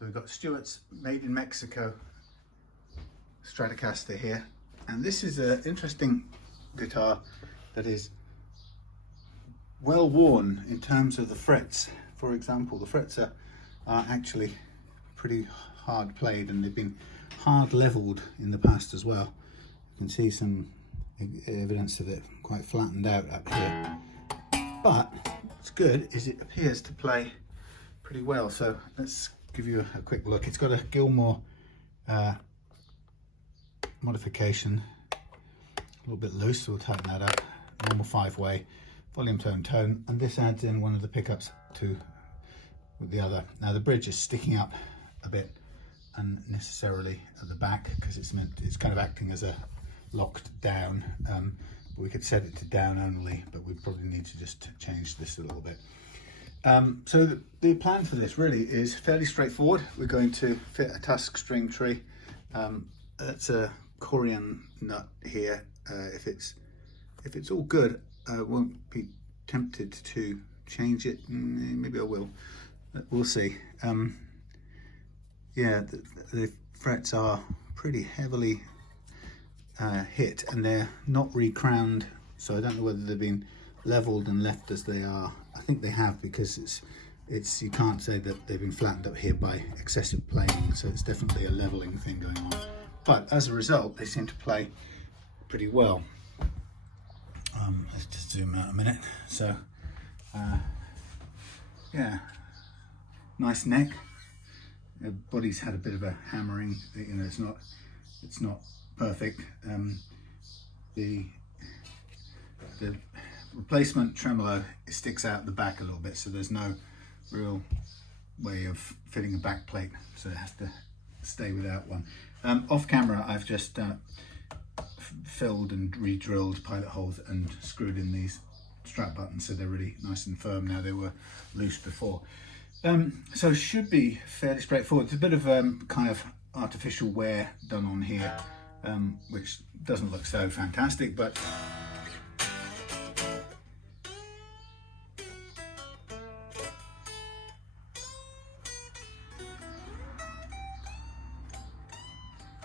So we've got Stuart's made in Mexico Stratocaster here, and this is an interesting guitar that is well worn in terms of the frets. For example, the frets are actually pretty hard played, and they've been hard leveled in the past as well. You can see some evidence of it quite flattened out up here, but what's good is it appears to play pretty well. So let's give you a quick look. It's got a Gilmour modification, a little bit loose, so we'll tighten that up. Normal 5-way, volume, tone, and this adds in one of the pickups to with the other. Now the bridge is sticking up a bit unnecessarily at the back because it's kind of acting as a locked down. We could set it to down only, but we probably need to just change this a little bit. So the plan for this really is fairly straightforward. We're going to fit a tusk string tree. That's a Corian nut here. If it's all good, I won't be tempted to change it. Maybe I will. We'll see. Yeah, the frets are pretty heavily hit, and they're not recrowned, so I don't know whether they've been leveled and left as they are. I think they have, because it's you can't say that they've been flattened up here by excessive playing, so it's definitely a leveling thing going on. But as a result, they seem to play pretty well. Let's just zoom out a minute. So yeah, nice neck. The body's had a bit of a hammering. You know, it's not perfect. The replacement tremolo, it sticks out the back a little bit, so there's no real way of fitting a back plate, so it has to stay without one. Off camera, I've just filled and re-drilled pilot holes and screwed in these strap buttons, so they're really nice and firm now. They were loose before. So should be fairly straightforward. There's a bit of kind of artificial wear done on here, which doesn't look so fantastic, but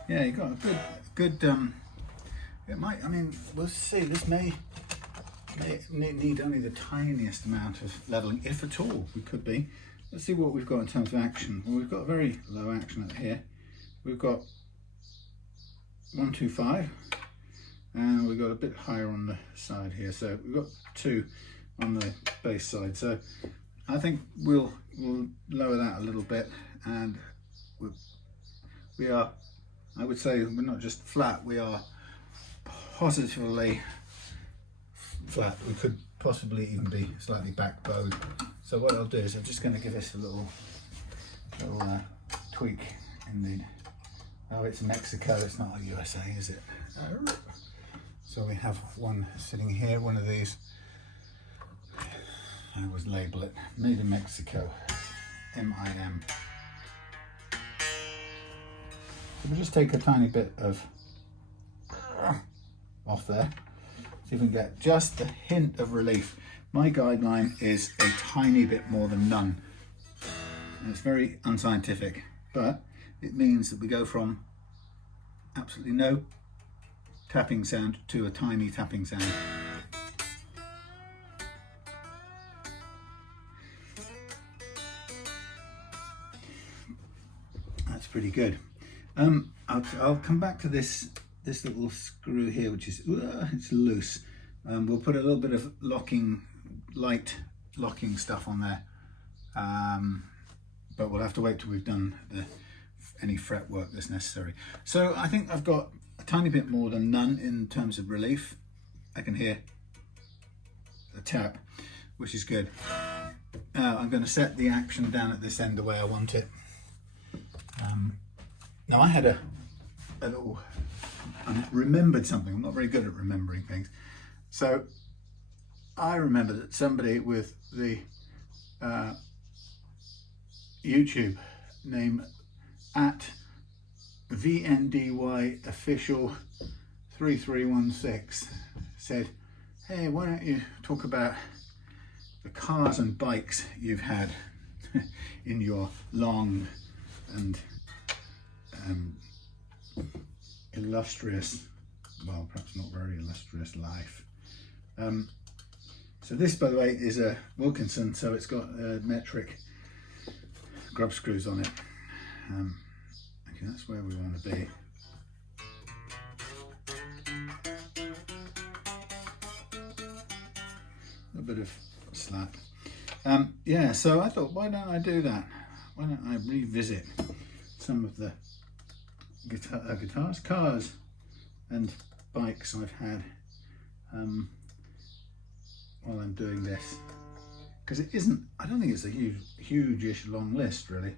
yeah, you got a good it might, I mean, we'll see. This may need only the tiniest amount of leveling, if at all. We could be. Let's see what we've got in terms of action. Well, we've got a very low action up here. We've got 125, and we've got a bit higher on the side here. So we've got 2 on the bass side. So I think we'll lower that a little bit, and we are, I would say, we're not just flat, we are positively flat. We could possibly even be slightly back bowed. So what I'll do is I'm just going to give this a little tweak in the, oh, it's Mexico, it's not USA, is it? So we have one sitting here, one of these, I always label it made in Mexico, MIM. So we'll just take a tiny bit of off there, see if we can get just a hint of relief. My guideline is a tiny bit more than none, and it's very unscientific, but it means that we go from absolutely no tapping sound to a tiny tapping sound. That's pretty good. I'll come back to this little screw here, which is it's loose. We'll put a little bit of light locking stuff on there, but we'll have to wait till we've done any fret work that's necessary. So I think I've got a tiny bit more than none in terms of relief. I can hear a tap, which is good. I'm going to set the action down at this end the way I want it. Now I had a little, I remembered something. I'm not very good at remembering things. So I remember that somebody with the YouTube name at VNDY official 3316 said, hey, why don't you talk about the cars and bikes you've had in your long and illustrious, well, perhaps not very illustrious life. So this, by the way, is a Wilkinson, so it's got metric grub screws on it. Okay, that's where we want to be. A bit of slap. Yeah, so I thought, why don't I do that? Why don't I revisit some of the guitars, cars and bikes I've had while I'm doing this, because it isn't, I don't think it's a huge-ish long list really.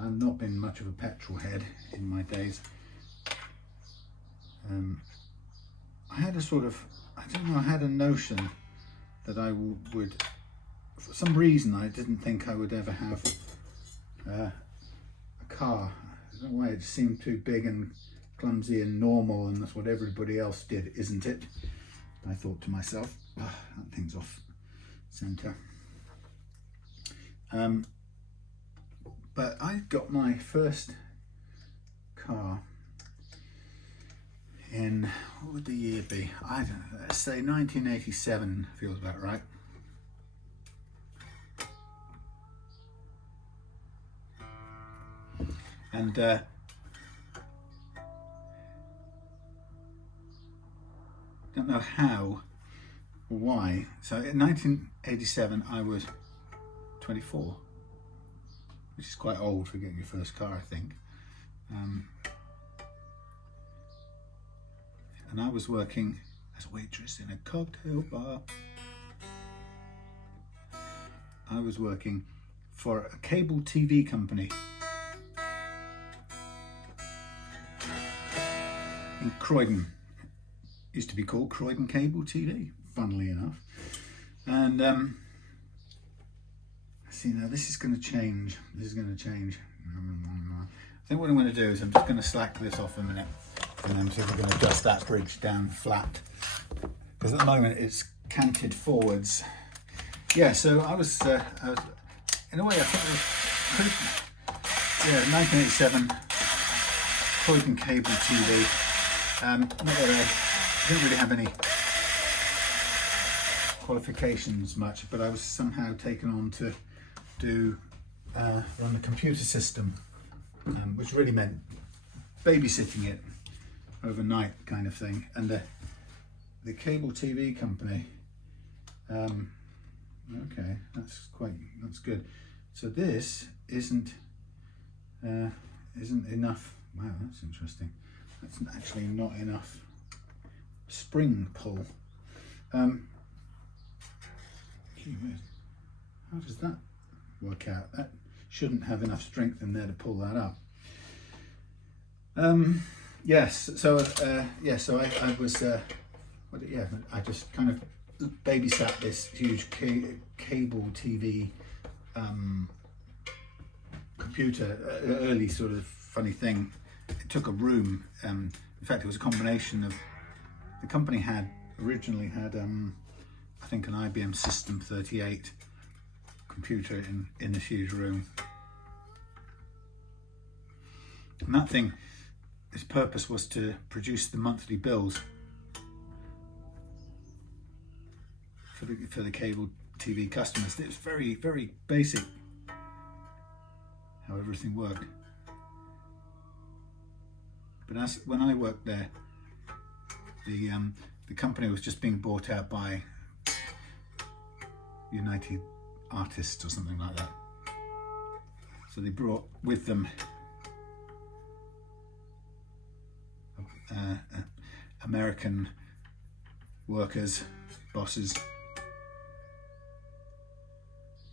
I've not been much of a petrol head in my days. I had a sort of, I don't know, I had a notion that I would, for some reason I didn't think I would ever have a car. I don't know why, it seemed too big and clumsy and normal, and that's what everybody else did, isn't it? I thought to myself, oh, that thing's off center. But I got my first car in, what would the year be? I don't know, let's say 1987, feels about right. And don't know how or why. So in 1987 I was 24, which is quite old for getting your first car, I think. And I was working as a waitress in a cocktail bar. I was working for a cable TV company in Croydon. Used to be called Croydon Cable TV, funnily enough. And see, now this is going to change. This is going to change. I think what I'm going to do is I'm just going to slack this off a minute, and then see if we're going to adjust that bridge down flat, because at the moment it's canted forwards. Yeah, so I was in a way, I think it was pretty, yeah, 1987 Croydon Cable TV. Not that I didn't really have any qualifications much, but I was somehow taken on to do run the computer system, which really meant babysitting it overnight kind of thing. And the cable TV company, okay, that's good. So this isn't enough. Wow, that's interesting. That's actually not enough spring pull. How does that work out? That shouldn't have enough strength in there to pull that up. Yes, so yeah, so I was I just kind of babysat this huge cable TV computer, early sort of funny thing. It took a room. In fact, it was a combination of, the company originally had I think an IBM System 38 computer in this huge room. And that thing, its purpose was to produce the monthly bills for the cable TV customers. It was very, very basic how everything worked. But when I worked there, the company was just being bought out by United Artists or something like that. So they brought with them American workers, bosses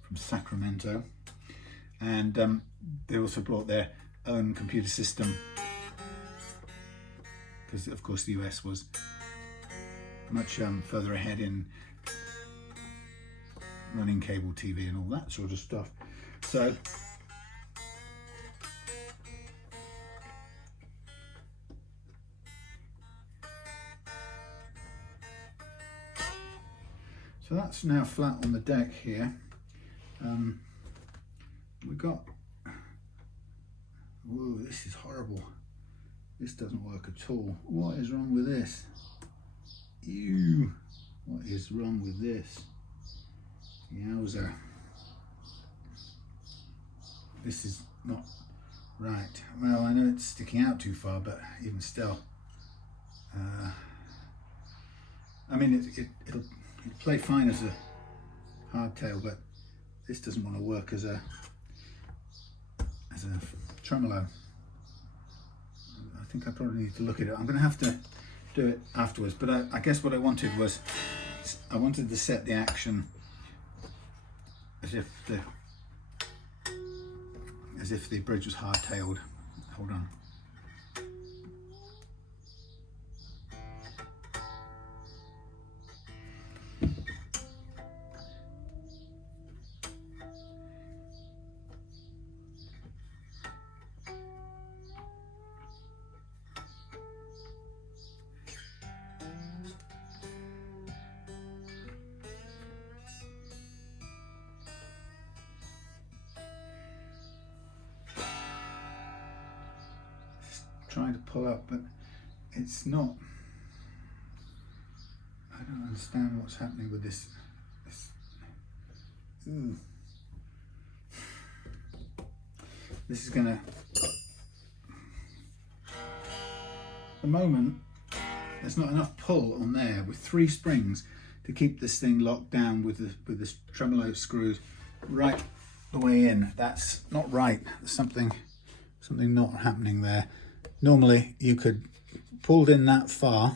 from Sacramento, and they also brought their own computer system, because of course the US was much further ahead in running cable TV and all that sort of stuff. So that's now flat on the deck here. We've got Whoa, this is horrible. This doesn't work at all. What is wrong with this? Ew. What is wrong with this? Yowza. This is not right. Well, I know it's sticking out too far, but even still. I mean, it'll play fine as a hardtail, but this doesn't want to work as a tremolo. I think I probably need to look at it. I'm going to have to do it afterwards, but I guess what I wanted was, I wanted to set the action as if the bridge was hard-tailed. Hold on. Trying to pull up, but it's not. I don't understand what's happening with this. This is gonna. At the moment, there's not enough pull on there with 3 springs to keep this thing locked down with the tremolo screws right the way in. That's not right. There's something not happening there. Normally, you could, pulled in that far,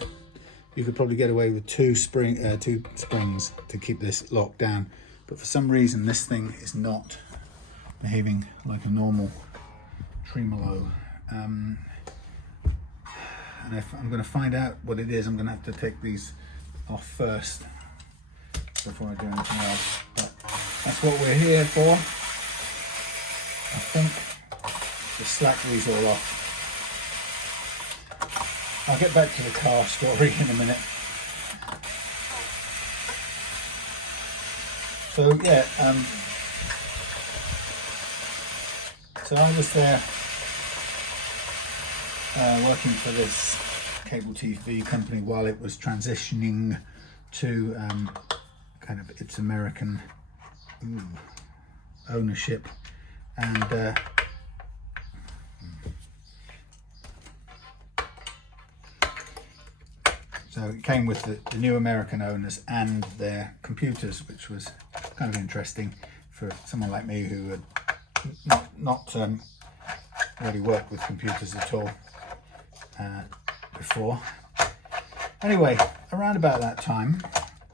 you could probably get away with two springs to keep this locked down. But for some reason, this thing is not behaving like a normal tremolo. And if I'm going to find out what it is, I'm going to have to take these off first before I do anything else. But that's what we're here for. I think just slack these all off. I'll get back to the car story in a minute. So yeah, so I was there working for this cable TV company while it was transitioning to kind of its American ownership, and so it came with the new American owners and their computers, which was kind of interesting for someone like me who had not really worked with computers at all before. Anyway, around about that time,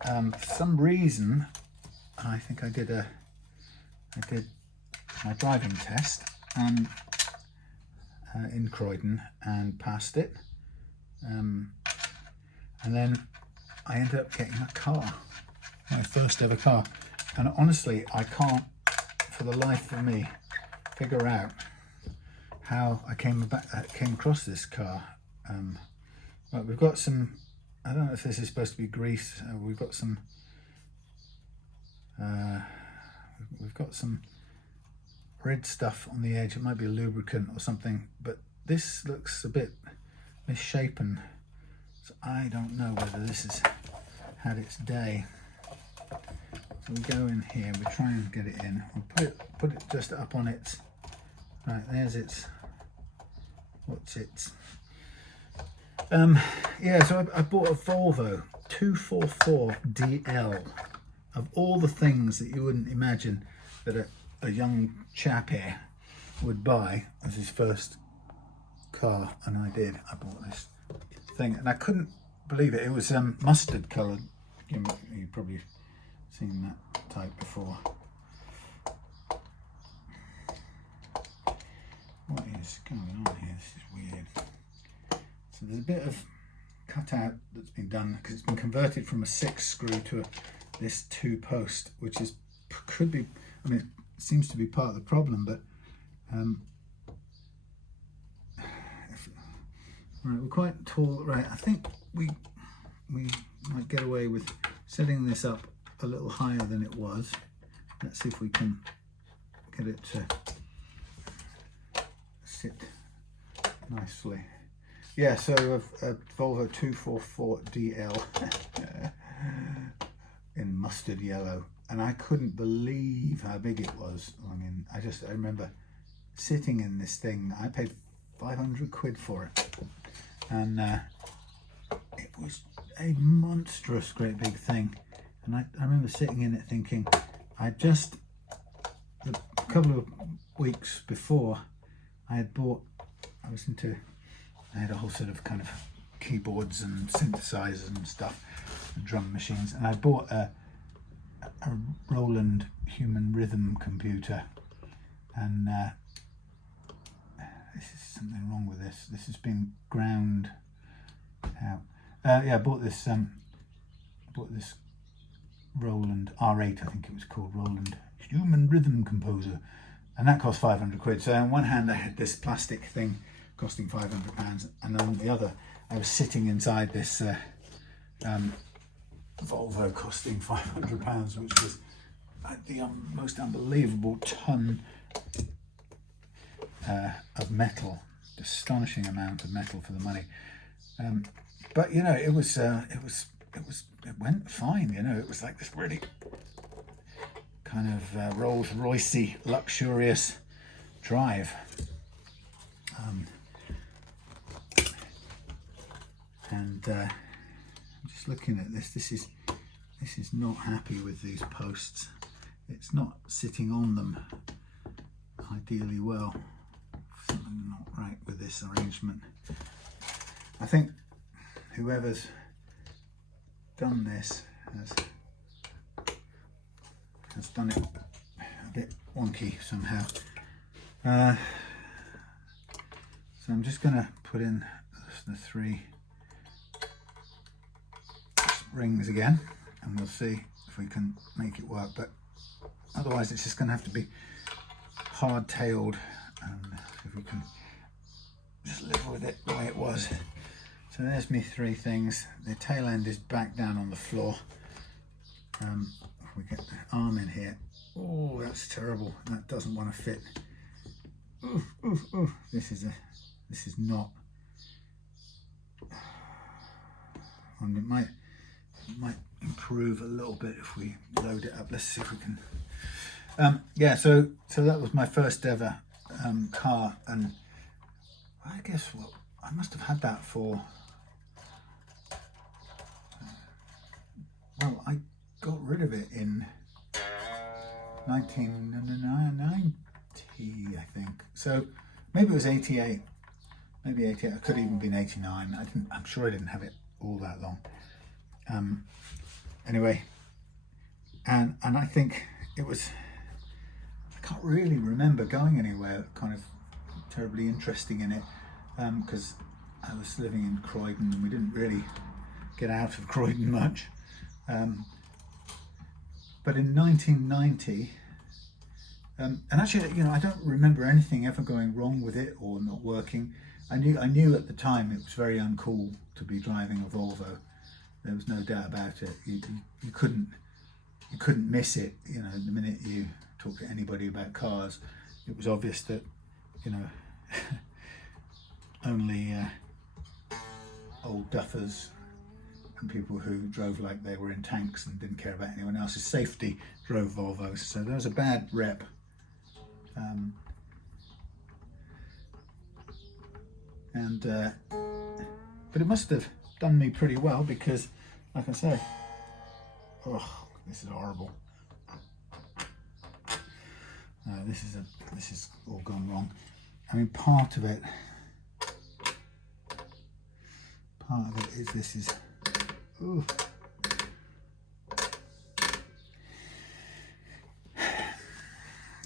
for some reason, I think I did my driving test in Croydon and passed it. And then I ended up getting a car, my first ever car. And honestly, I can't, for the life of me, figure out how I came across this car. But we've got some, I don't know if this is supposed to be grease. We've got some red stuff on the edge. It might be a lubricant or something, but this looks a bit misshapen. So I don't know whether this has had its day. So we go in here, we try and get it in. We'll put it just up on its, right, there's its, what's its, yeah, so I bought a Volvo 244DL. Of all the things that you wouldn't imagine that a young chap here would buy as his first car, and I did. I bought this thing, and I couldn't believe it. It was mustard coloured. You've probably seen that type before. What is going on here? This is weird. So there's a bit of cutout that's been done because it's been converted from a 6 screw to this 2 post, which could be, I mean, it seems to be part of the problem, but right, we're quite tall. Right, I think we might get away with setting this up a little higher than it was. Let's see if we can get it to sit nicely. Yeah, so a Volvo 244DL in mustard yellow, and I couldn't believe how big it was. I mean, I remember sitting in this thing. I paid 500 quid for it, and it was a monstrous great big thing. And I remember sitting in it thinking, a couple of weeks before I had bought, I had a whole sort of kind of keyboards and synthesizers and stuff and drum machines, and I bought a Roland human rhythm computer, and this is something wrong with this. This has been ground out. Yeah, I bought this Roland R8, I think it was called, Roland Human Rhythm Composer, and that cost 500 quid. So on one hand I had this plastic thing costing 500 pounds, and on the other I was sitting inside this Volvo costing 500 pounds, which was like the most unbelievable ton of metal, astonishing amount of metal for the money. But you know, it went fine. You know, it was like this really kind of Rolls Roycey luxurious drive. And I'm just looking at this. This is not happy with these posts. It's not sitting on them ideally well. Something not right with this arrangement. I think whoever's done this has done it a bit wonky somehow. So I'm just going to put in the 3 rings again, and we'll see if we can make it work, but otherwise it's just going to have to be hard-tailed, and if we can just live with it the way it was. So there's me 3 things. The tail end is back down on the floor. If we get the arm in here, oh, that's terrible. That doesn't want to fit. Ooh, ooh, ooh. This is not. And it might improve a little bit if we load it up. Let's see if we can. Yeah, so that was my first ever car, and I guess I must have had that for. Well, I got rid of it in 1990, I think. So maybe it was 88. Maybe 88. It could have even been 89. I'm sure I didn't have it all that long. Anyway, and I think it was. I can't really remember going anywhere kind of terribly interesting in it, because I was living in Croydon and we didn't really get out of Croydon much. But in 1990, and actually, you know, I don't remember anything ever going wrong with it or not working. I knew at the time it was very uncool to be driving a Volvo. There was no doubt about it. You couldn't miss it. You know, the minute you talk to anybody about cars, it was obvious that, you know, only old duffers and people who drove like they were in tanks and didn't care about anyone else's safety drove Volvos. So there was a bad rep. But it must have done me pretty well, because, like I say, oh, this is horrible. This is all gone wrong. I mean, part of it is this is. Ooh.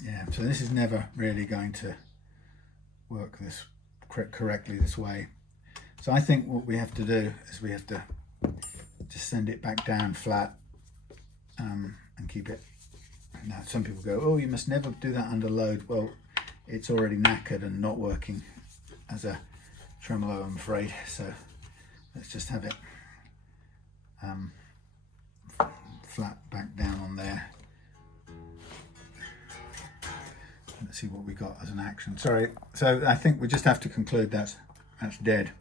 Yeah, so this is never really going to work this correctly this way. So I think what we have to do is we have to just send it back down flat, and keep it. Now some people go, oh, you must never do that under load. Well, it's already knackered and not working as a tremolo, I'm afraid. So let's just have it flat back down on there. let's see what we got as an action. Sorry, so I think we just have to conclude that's dead.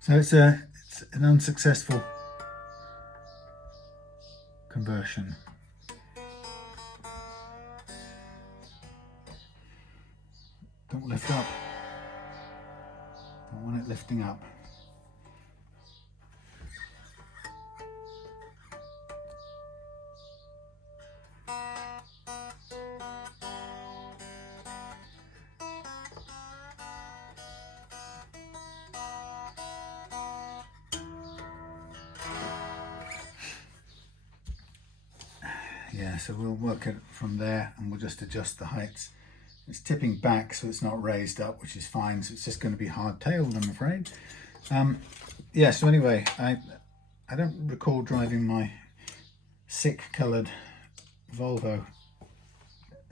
So it's an unsuccessful conversion. Don't lift up. Don't want it lifting up. Yeah, so we'll work it from there and we'll just adjust the heights. It's tipping back so it's not raised up, which is fine, so it's just going to be hard-tailed, I'm afraid. Yeah, so anyway, I don't recall driving my sick coloured Volvo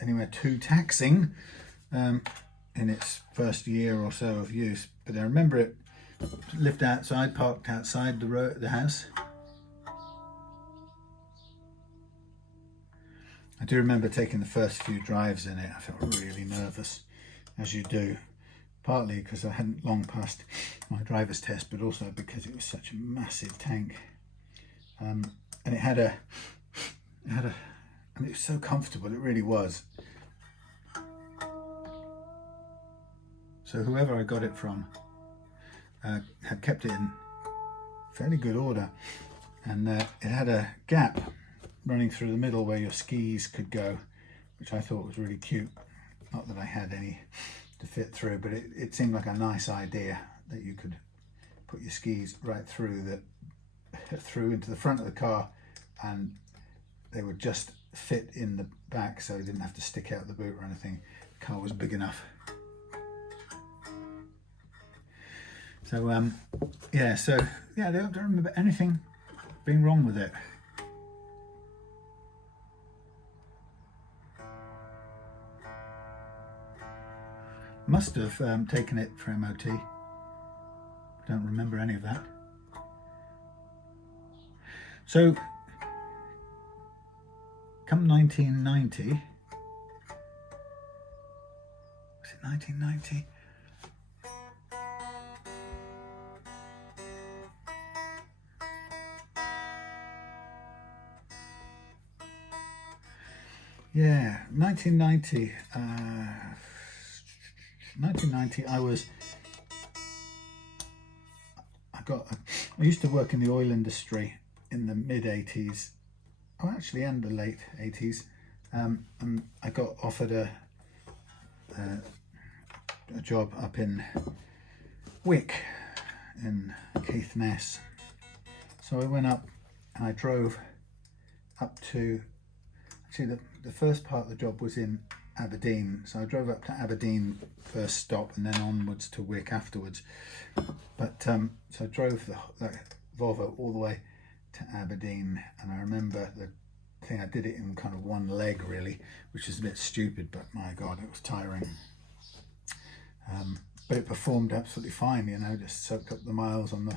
anywhere too taxing in its first year or so of use, but I remember it lived outside, parked outside the house. I do remember taking the first few drives in it. I felt really nervous, as you do, partly because I hadn't long passed my driver's test, but also because it was such a massive tank. And it had a, and it was so comfortable, it really was. So whoever I got it from had kept it in fairly good order, and it had a gap running through the middle where your skis could go, which I thought was really cute. Not that I had any to fit through, but it seemed like a nice idea that you could put your skis right through into the front of the car, and they would just fit in the back, so you didn't have to stick out the boot or anything. The car was big enough. So yeah, I don't remember anything being wrong with it. Must have taken it for MOT. Don't remember any of that. So, come 1990, was it 1990? Yeah, 1990. 1990, I used to work in the oil industry in the mid-80s, oh actually, and the late 80s, and I got offered a job up in Wick in Caithness. So I went up and I drove up to, actually the first part of the job was in Aberdeen, so I drove up to Aberdeen first stop and then onwards to Wick afterwards. But so I drove the Volvo all the way to Aberdeen, and I remember the thing, I did it in kind of one leg really, which is a bit stupid, but my god, it was tiring. But it performed absolutely fine, you know, just soaked up the miles on the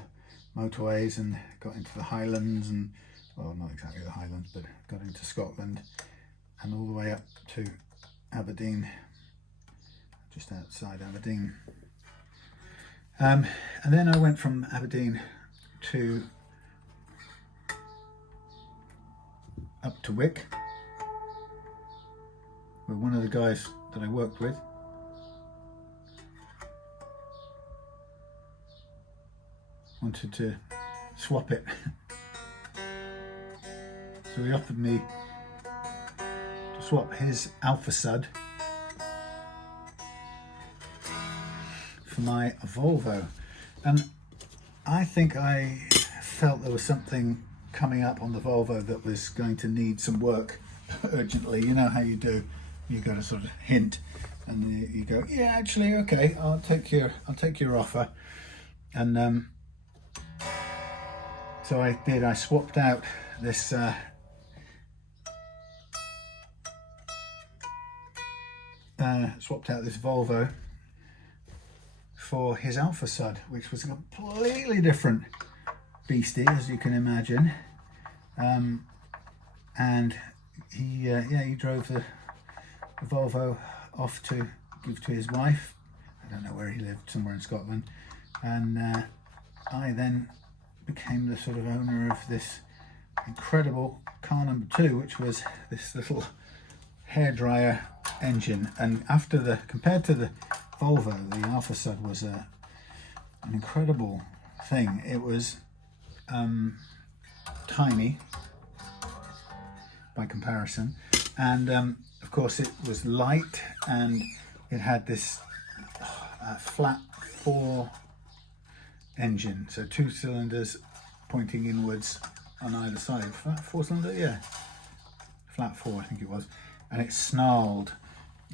motorways and got into the Highlands, and well, not exactly the Highlands, but got into Scotland and all the way up to Aberdeen, just outside Aberdeen. And then I went from Aberdeen to up to Wick, where one of the guys that I worked with wanted to swap it. So he offered me to swap his Alphasud for my Volvo, and I think I felt there was something coming up on the Volvo that was going to need some work urgently. You know how you do, you got a sort of hint and you go, yeah, actually, okay, I'll take your offer. And So I swapped out this Volvo for his Alphasud, which was a completely different beastie, as you can imagine. And he drove the Volvo off to give to his wife. I don't know where he lived, somewhere in Scotland. And I then became the sort of owner of this incredible car number 2, which was this little hairdryer engine. And compared to the Volvo, the Alphasud was an incredible thing. It was tiny by comparison, and of course it was light, and it had this flat 4 engine, so 2 cylinders pointing inwards on either side. Flat 4 cylinder, yeah, flat 4 I think it was, and it snarled,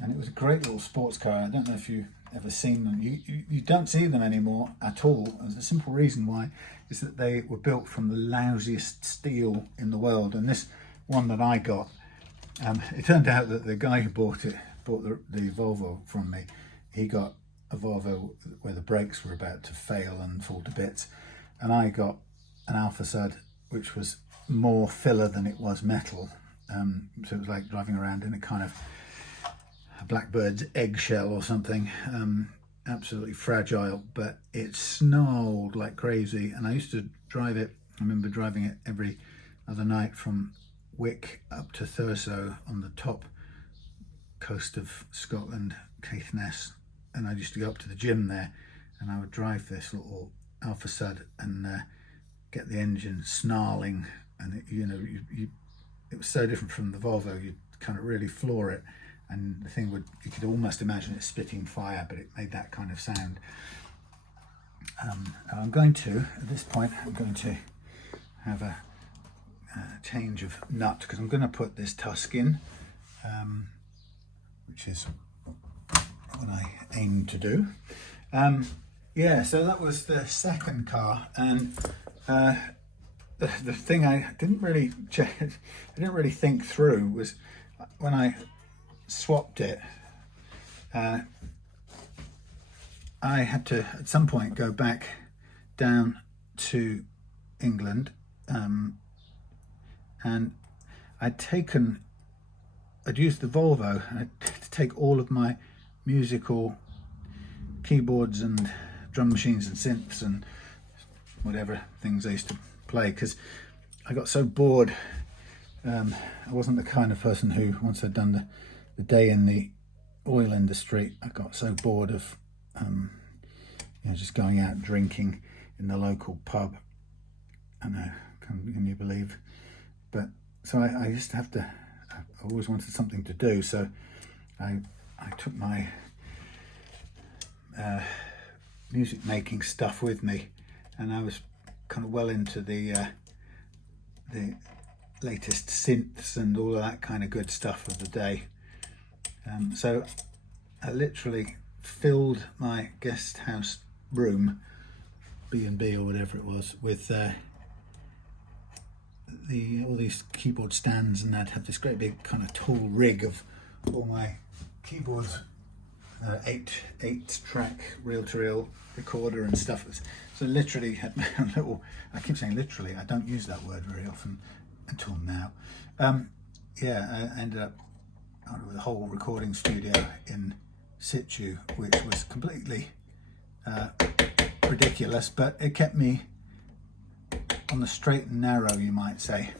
and it was a great little sports car. I don't know if you've ever seen them. You don't see them anymore at all. And the simple reason why is that they were built from the lousiest steel in the world. And this one that I got, it turned out that the guy who bought the Volvo from me, he got a Volvo where the brakes were about to fail and fall to bits, and I got an Alphasud which was more filler than it was metal. So it was like driving around in a kind of a blackbird's eggshell or something. Absolutely fragile, but it snarled like crazy, and I used to drive it. I remember driving it every other night from Wick up to Thurso on the top coast of Scotland, Caithness, and I used to go up to the gym there, and I would drive this little Alphasud and get the engine snarling, and it was so different from the Volvo. You'd kind of really floor it, and the thing you could almost imagine it spitting fire, but it made that kind of sound. And I'm going to, at this point, I'm going to have a change of nut, because I'm going to put this tusk in, which is what I aim to do. Yeah, so that was the second car, and the thing I didn't really think through was when I swapped it. I had to at some point go back down to England, and I'd used the Volvo to take all of my musical keyboards and drum machines and synths and whatever things I used to play, because I got so bored. I wasn't the kind of person who, once I'd done the day in the oil industry, I got so bored of just going out drinking in the local pub. I know, can you believe? But so I used to have to, I always wanted something to do, so I took my music making stuff with me, and I was kind of well into the latest synths and all of that kind of good stuff of the day. So I literally filled my guest house room, B&B or whatever it was, with all these keyboard stands, and I'd have this great big kind of tall rig of all my keyboards, 8-track reel-to-reel recorder and stuff. So literally had my own little, I keep saying literally, I don't use that word very often until now. Yeah, I ended up with a whole recording studio in situ, which was completely ridiculous, but it kept me on the straight and narrow, you might say.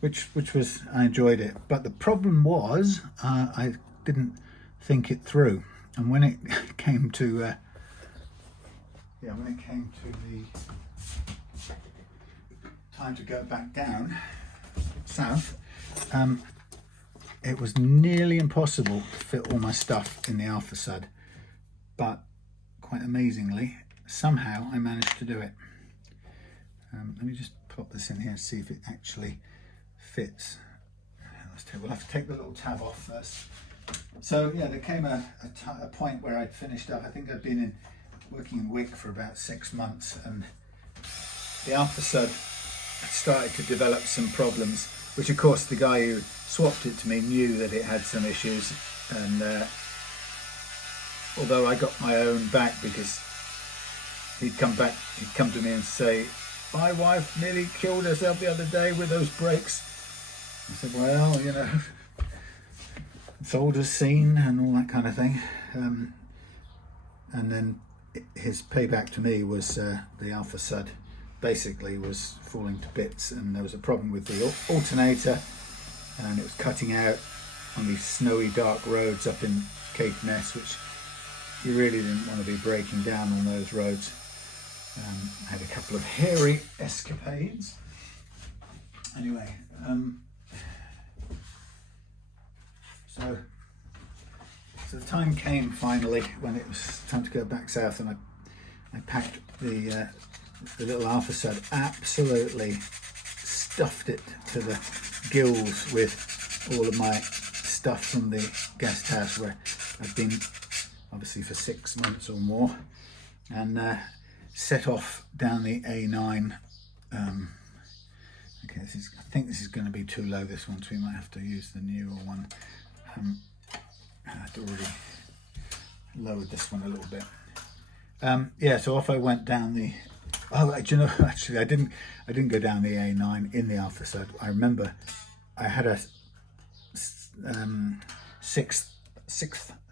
Which was, I enjoyed it, but the problem was I didn't think it through, and when it came to the time to go back down south, it was nearly impossible to fit all my stuff in the Alphasud, but quite amazingly, somehow I managed to do it. Let me just pop this in here and see if it actually fits. We'll have to take the little tab off first. So yeah, there came a point where I'd finished up. I think I'd been in working in Wick for about 6 months, and the Alphasud started to develop some problems, which of course the guy who swapped it to me knew that it had some issues, and although I got my own back because he'd come to me and say, my wife nearly killed herself the other day with those brakes. I said, well, you know, it's old as seen and all that kind of thing. And then his payback to me was the Alphasud basically was falling to bits, and there was a problem with the alternator, and it was cutting out on these snowy dark roads up in Caithness, which you really didn't want to be breaking down on those roads. I had a couple of hairy escapades. Anyway, so the time came finally when it was time to go back south, and I packed the little Alphasud, absolutely stuffed it to the gills with all of my stuff from the guest house where I've been obviously for 6 months or more, and set off down the A9. Okay, I think this is going to be too low, this one, so we might have to use the newer one. I'd already lowered this one a little bit. Yeah, so off I went down the. Oh, do you know? Actually, I didn't go down the A9 in the Alphasud. I remember I had a sixth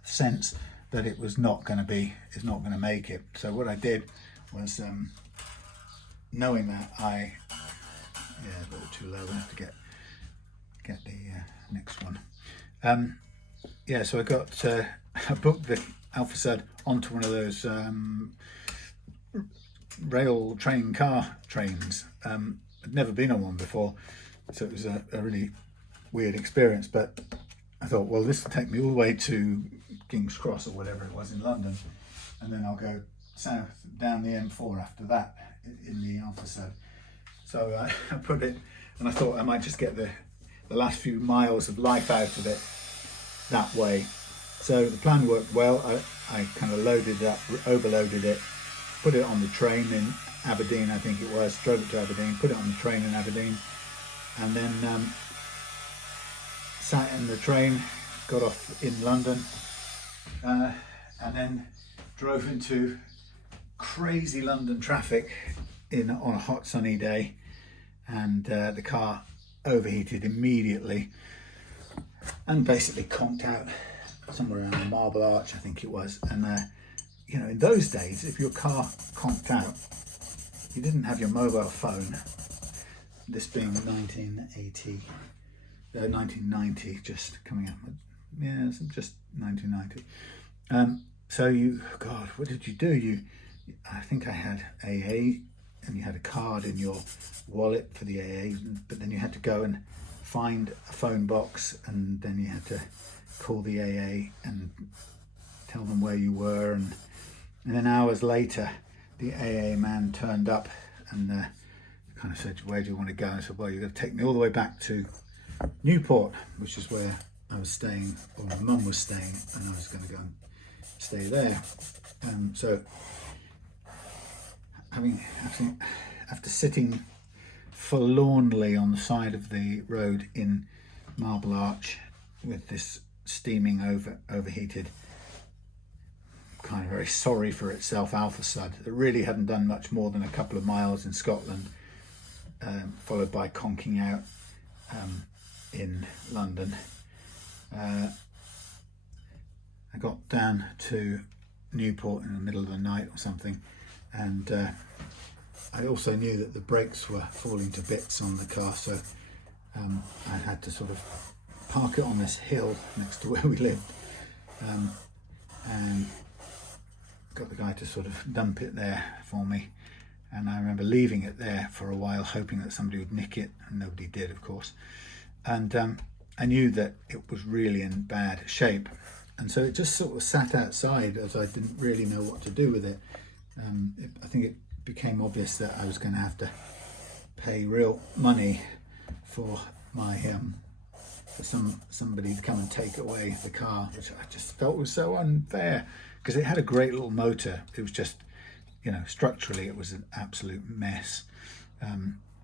sense that it was not going to make it. So what I did was, knowing that a little too low. I have to get the next one. Yeah, so I booked the Alphasud onto one of those rail train car trains. I'd never been on one before, so it was a really weird experience, but I thought, well, this will take me all the way to King's Cross or whatever it was in London, and then I'll go south down the M4 after that in the Alphasud. So I put it, and I thought I might just get the last few miles of life out of it that way. So the plan worked well. I kind of loaded it up, overloaded it, put it on the train in Aberdeen, I think it was, drove it to Aberdeen, put it on the train in Aberdeen, and then sat in the train, got off in London, and then drove into crazy London traffic on a hot sunny day, and the car overheated immediately and basically conked out somewhere around the Marble Arch, I think it was. And you know, in those days, if your car conked out, you didn't have your mobile phone. This being 1990, just coming up. Yeah, just 1990. So God, what did you do? I think I had AA, and you had a card in your wallet for the AA, but then you had to go and find a phone box, and then you had to call the AA and tell them where you were, and then hours later the AA man turned up and kind of said, where do you want to go? I said, well, you've got to take me all the way back to Newport, which is where I was staying, or my mum was staying, and I was going to go and stay there. So after sitting forlornly on the side of the road in Marble Arch with this steaming overheated, kind of very sorry for itself Alphasud that really hadn't done much more than a couple of miles in Scotland, followed by conking out in London, I got down to Newport in the middle of the night or something, and I also knew that the brakes were falling to bits on the car, so I had to sort of park it on this hill next to where we lived, and got the guy to sort of dump it there for me. And I remember leaving it there for a while, hoping that somebody would nick it, and nobody did, of course. And I knew that it was really in bad shape, and so it just sort of sat outside, as I didn't really know what to do with it. I think it became obvious that I was going to have to pay real money for my for somebody to come and take away the car, which I just felt was so unfair, because it had a great little motor. It was just you know, structurally it was an absolute mess.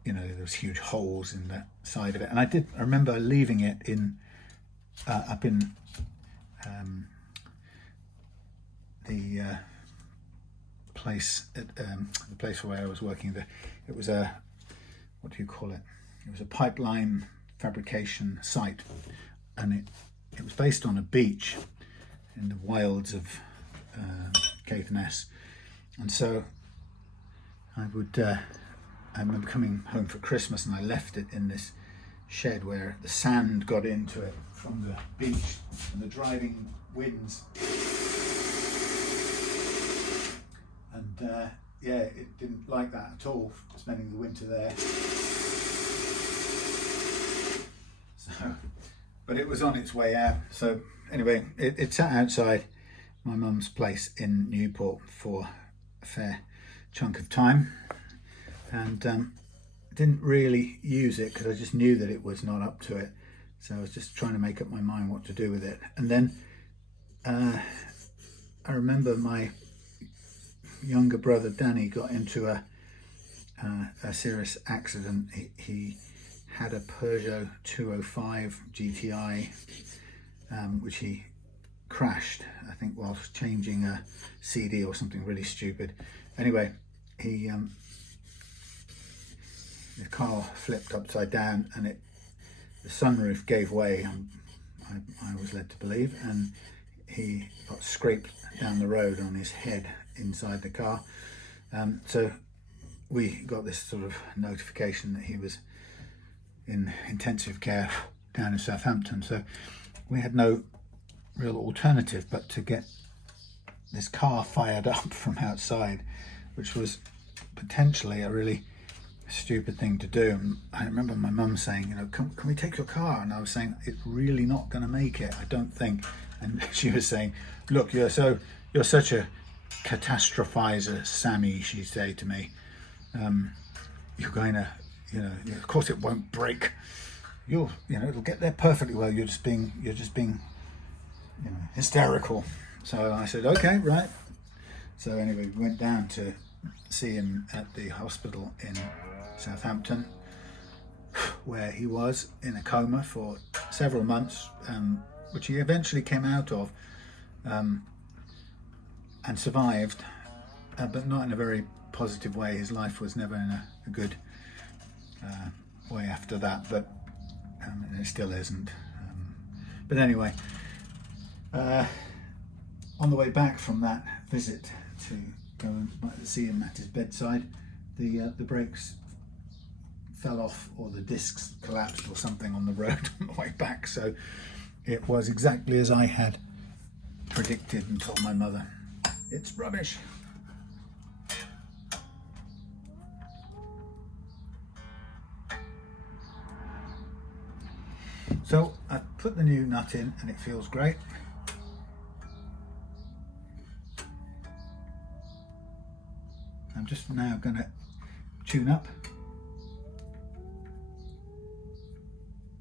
You know, there was huge holes in the side of it, and I remember leaving it in up in the place at the place where I was working. It was a, what do you call it? It was a pipeline fabrication site, and it was based on a beach in the wilds of Caithness, and so I remember coming home for Christmas, and I left it in this shed where the sand got into it from the beach and the driving winds, and yeah, it didn't like that at all, spending the winter there. So, but it was on its way out. So anyway, it sat outside my mum's place in Newport for a fair chunk of time, and didn't really use it because I just knew that it was not up to it. So I was just trying to make up my mind what to do with it. And then I remember my younger brother Danny got into a serious accident. He had a Peugeot 205 GTI, which he crashed, I think, whilst changing a CD or something really stupid. Anyway, the car flipped upside down, and the sunroof gave way, I was led to believe, and he got scraped down the road on his head inside the car. So we got this sort of notification that he was in intensive care down in Southampton. So we had no real alternative but to get this car fired up from outside, which was potentially a really stupid thing to do. And I remember my mum saying, you know, can we take your car? And I was saying, it's really not going to make it, I don't think. And she was saying, look, you're such a catastrophizer, Sammy, she'd say to me. You're going to, you know, of course it won't break. You know, it'll get there perfectly well. You're just being, you know, hysterical. So I said, okay, right. So anyway, we went down to see him at the hospital in Southampton, where he was in a coma for several months, which he eventually came out of, and survived, but not in a very positive way. His life was never in a good way after that, but it still isn't. But anyway, on the way back from that visit to go and see him at his bedside, the brakes fell off, or the discs collapsed or something on the road on the way back. So it was exactly as I had predicted and told my mother. It's rubbish. So I put the new nut in and it feels great. I'm just now going to tune up.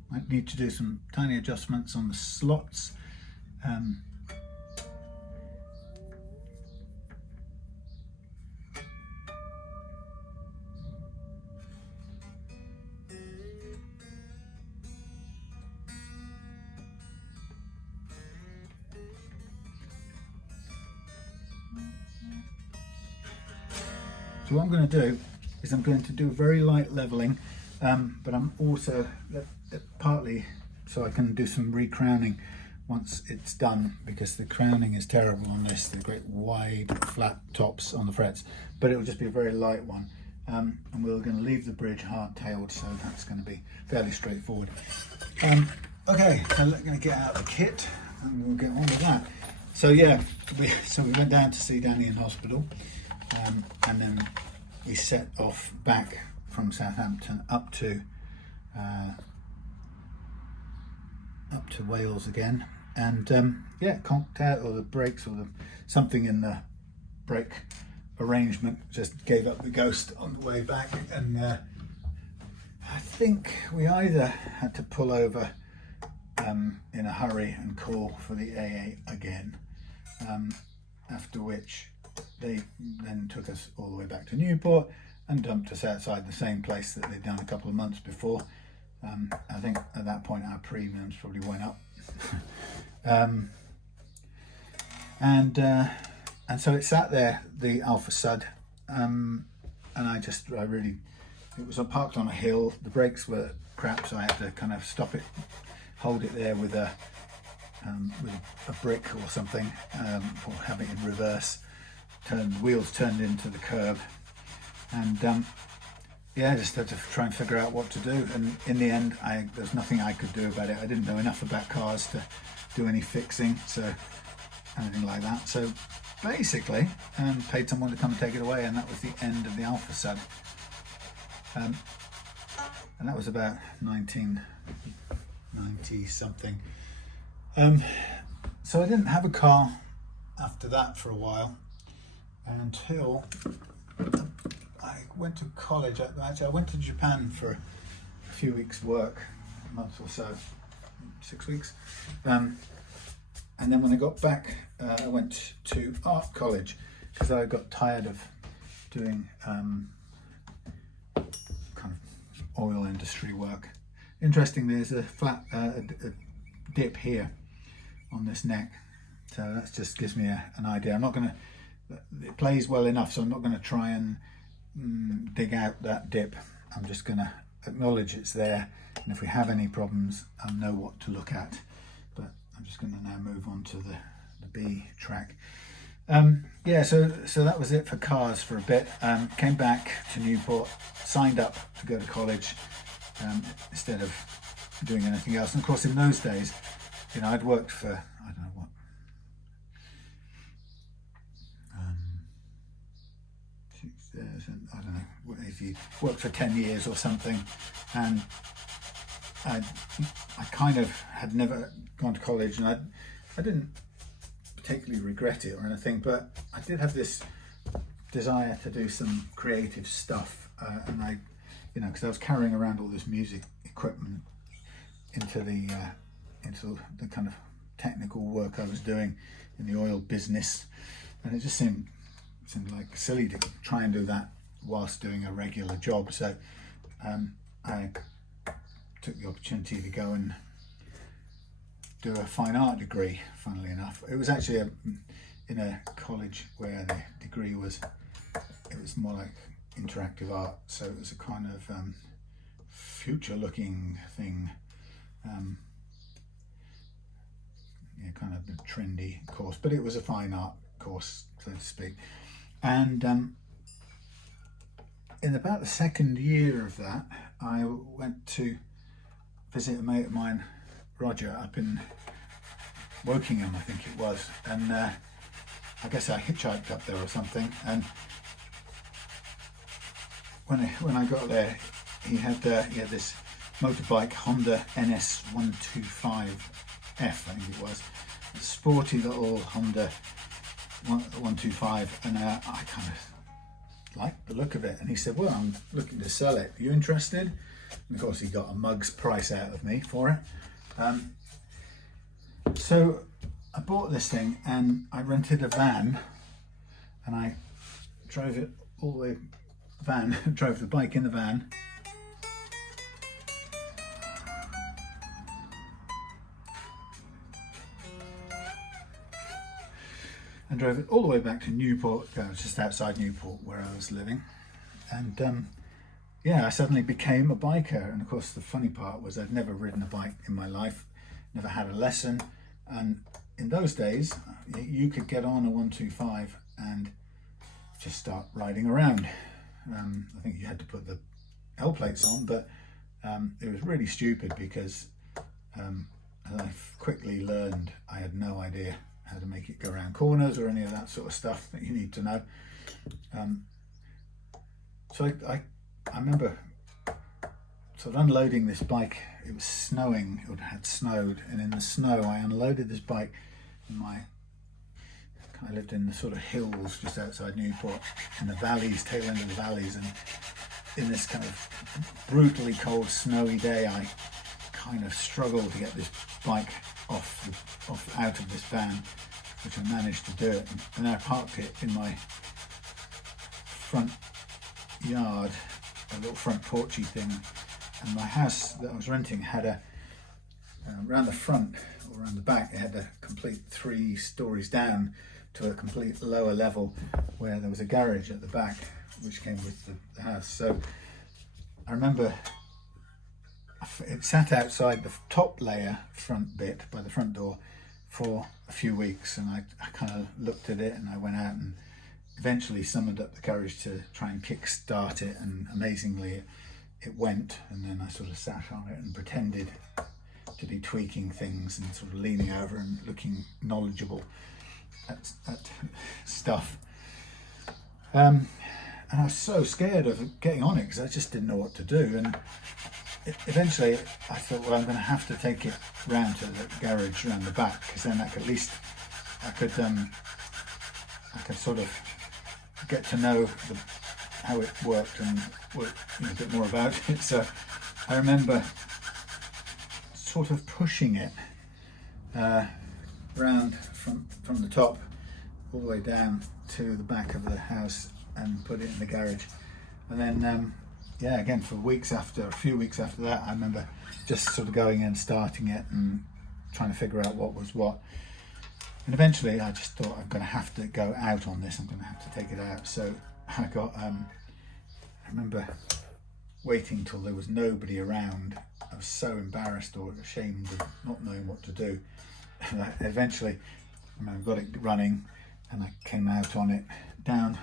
Might need to do some tiny adjustments on the slots. So what I'm going to do is I'm going to do very light leveling, but I'm also partly so I can do some recrowning once it's done, because the crowning is terrible on this, the great wide flat tops on the frets, but it will just be a very light one. And we're going to leave the bridge hard-tailed, so that's going to be fairly straightforward. Okay, so we're going to get out the kit and we'll get on with that. So yeah, we went down to see Danny in hospital, and then we set off back from Southampton up to Wales again, and yeah, conked out, or the brakes, or something in the brake arrangement just gave up the ghost on the way back, and I think we either had to pull over in a hurry and call for the AA again, after which they then took us all the way back to Newport and dumped us outside the same place that they'd done a couple of months before. I think at that point our premiums probably went up. And so it sat there, the Alphasud, and it was parked on a hill. The brakes were crap, so I had to kind of stop it, hold it there with a brick or something, or have it in reverse. Wheels turned into the curb, and yeah, I just had to try and figure out what to do. And in the end, there's nothing I could do about it. I didn't know enough about cars to do any fixing, so anything like that. So basically, paid someone to come and take it away, and that was the end of the Alphasud. And that was about 1990 something. So I didn't have a car after that for a while, until I went to college. Actually, I went to Japan for a few weeks' work, a month or so, 6 weeks. And then when I got back, I went to art college because I got tired of doing kind of oil industry work. Interestingly, there's a flat a dip here on this neck, so that just gives me an idea. I'm not going to, it plays well enough, so I'm not going to try and dig out that dip. I'm just going to acknowledge it's there, and if we have any problems, I'll know what to look at. But I'm just going to now move on to the B track. Yeah, so that was it for cars for a bit. Came back to Newport, signed up to go to college instead of doing anything else. And of course, in those days, you know, I'd worked for, I don't know what, I don't know, if you worked for 10 years or something, and I kind of had never gone to college, and I didn't particularly regret it or anything, but I did have this desire to do some creative stuff, and I, you know, because I was carrying around all this music equipment into the kind of technical work I was doing in the oil business, and it just seemed like silly to try and do that whilst doing a regular job. So I took the opportunity to go and do a fine art degree. Funnily enough, it was actually in a college where the degree was, it was more like interactive art, so it was a kind of future looking thing, yeah, kind of a trendy course, but it was a fine art course, so to speak. And in about the second year of that, I went to visit a mate of mine, Roger, up in Wokingham, I think it was, and I guess I hitchhiked up there or something. And when I got there, he had this motorbike, Honda NS125F, I think it was, a sporty little Honda 125, and I kind of liked the look of it. And he said, "Well, I'm looking to sell it. Are you interested?" And of course, he got a mug's price out of me for it. So I bought this thing, and I rented a van, and I drove it all the way. Drove the bike in the van. And drove it all the way back to Newport, just outside Newport where I was living. And yeah, I suddenly became a biker. And of course, the funny part was I'd never ridden a bike in my life, never had a lesson. And in those days, you could get on a 125 and just start riding around. I think you had to put the L plates on, but it was really stupid because as I quickly learned, I had no idea how to make it go around corners or any of that sort of stuff that you need to know. So I remember sort of unloading this bike. It was snowing, it had snowed, and in the snow I unloaded this bike in I lived in the sort of hills just outside Newport, in the valleys, tail end of the valleys, and in this kind of brutally cold, snowy day, I kind of struggled to get this bike out of this van. which I managed to do it, and I parked it in my front yard, a little front porchy thing. And my house that I was renting had a around the front or around the back, it had a complete 3 stories down to a complete lower level where there was a garage at the back which came with the house. So I remember it sat outside the top layer front bit by the front door for a few weeks, and I kind of looked at it, and I went out and eventually summoned up the courage to try and kick start it, and amazingly it went. And then I sort of sat on it and pretended to be tweaking things and sort of leaning over and looking knowledgeable at stuff. And I was so scared of getting on it because I just didn't know what to do. And eventually I thought, well, I'm going to have to take it round to the garage around the back, because then at least I could sort of get to know how it worked and a bit more about it. So I remember sort of pushing it round from the top all the way down to the back of the house and put it in the garage. And then yeah, again, a few weeks after that, I remember just sort of going in, starting it and trying to figure out what was what. And eventually I just thought, I'm going to have to go out on this, I'm going to have to take it out. So I got I remember waiting till there was nobody around. I was so embarrassed or ashamed of not knowing what to do. And eventually I got it running, and I came out on it down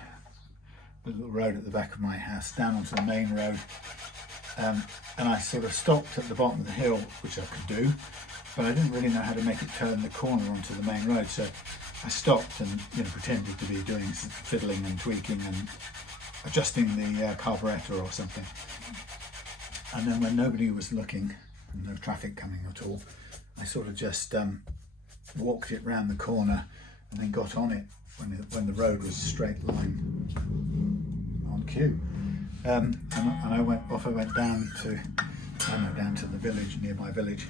the little road at the back of my house, down onto the main road, and I sort of stopped at the bottom of the hill, which I could do, but I didn't really know how to make it turn the corner onto the main road. So I stopped and pretended to be doing some fiddling and tweaking and adjusting the carburetor or something. And then when nobody was looking and no traffic coming at all, I sort of just walked it round the corner and then got on it when the road was a straight line on cue. And I went down to the village, nearby village.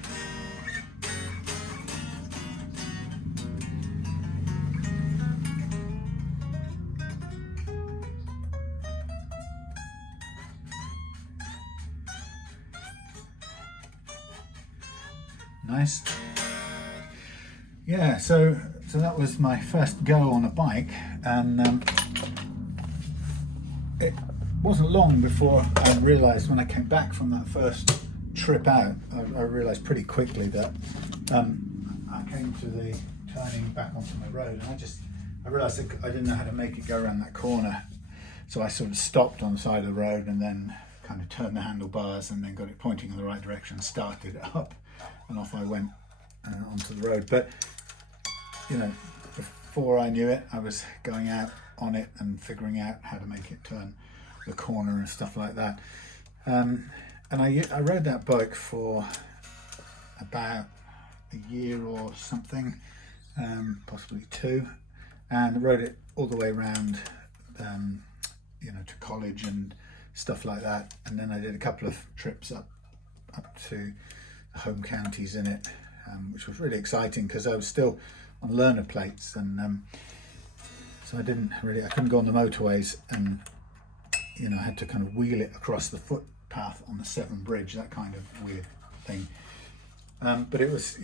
Nice. Yeah, so that was my first go on a bike, and it wasn't long before I realised, when I came back from that first trip out, I realised pretty quickly that I came to the turning back onto my road, and I realised that I didn't know how to make it go around that corner. So I sort of stopped on the side of the road and then kind of turned the handlebars and then got it pointing in the right direction, started it up, and off I went onto the road. But before I knew it, I was going out on it and figuring out how to make it turn the corner and stuff like that. And I rode that bike for about a year or something, possibly 2, and I rode it all the way around, to college and stuff like that. And then I did a couple of trips up to the home counties in it, which was really exciting because I was still on learner plates, and so I couldn't go on the motorways, and I had to kind of wheel it across the footpath on the Severn Bridge, that kind of weird thing. But it was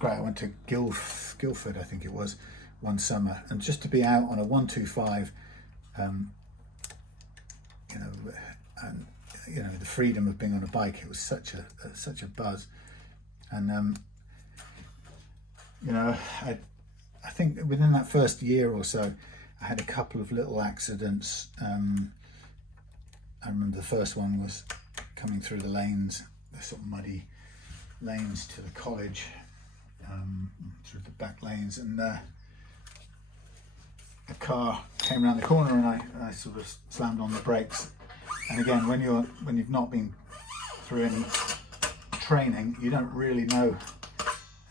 great. I went to Guildford, I think it was, one summer, and just to be out on a 125, and the freedom of being on a bike, it was such a buzz. And I think within that first year or so, I had a couple of little accidents. I remember the first one was coming through the lanes, the sort of muddy lanes to the college, through the back lanes, and a car came around the corner, and I sort of slammed on the brakes. And again, when you've not been through any training, you don't really know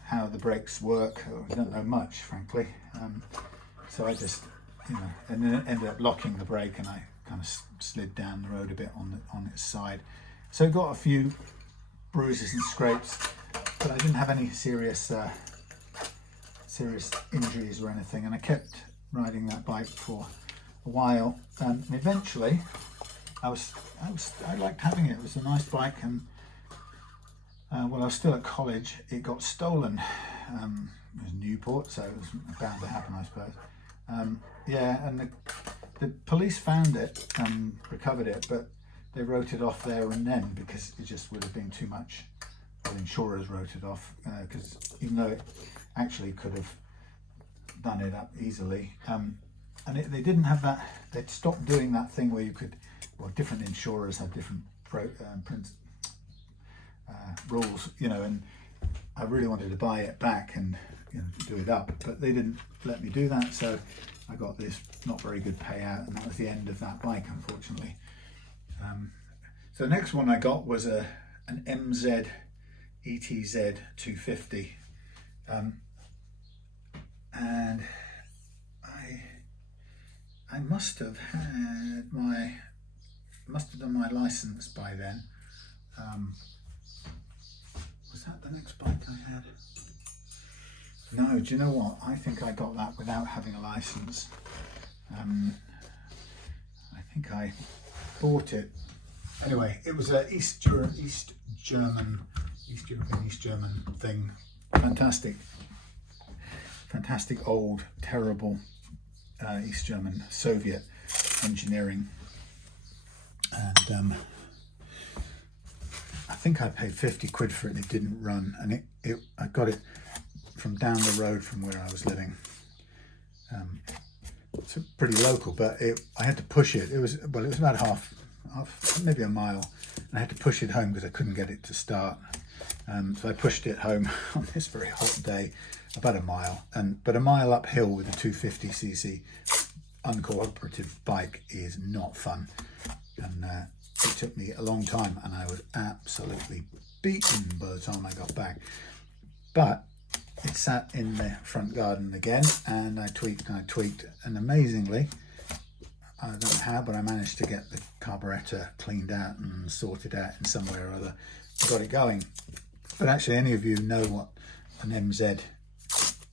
how the brakes work, or you don't know much, frankly. So I just, and then it ended up locking the brake, and I kind of slid down the road a bit on its side. So I got a few bruises and scrapes, but I didn't have any serious serious injuries or anything, and I kept riding that bike for a while, and eventually I liked having it. It was a nice bike, and while I was still at college, it got stolen. It was Newport, so it was bound to happen, I suppose. Yeah, and the police found it and recovered it, but they wrote it off there and then because it just would have been too much. Well, insurers wrote it off because even though it actually could have done it up easily, and they didn't have that. They'd stopped doing that thing where you could, well, different insurers had different rules, you know, and I really wanted to buy it back and, you know, do it up, but they didn't let me do that, so I got this not very good payout, and that was the end of that bike, unfortunately. So the next one I got was an MZ ETZ 250, and I must have done my license by then. Was that the next bike I had? No, do you know what? I think I got that without having a license. I think I bought it. Anyway, it was a East German thing. Fantastic old, terrible East German Soviet engineering. And I think I paid 50 quid for it. It didn't run, and I got it from down the road from where I was living. It's pretty local, but I had to push it. It was about half, maybe a mile, and I had to push it home because I couldn't get it to start. So I pushed it home on this very hot day, about a mile, but a mile uphill with a 250cc uncooperative bike is not fun. And it took me a long time, and I was absolutely beaten by the time I got back. But it sat in the front garden again, and I tweaked, and amazingly, I don't know how, but I managed to get the carburetor cleaned out and sorted out in some way or other, got it going. But actually, any of you know what an MZ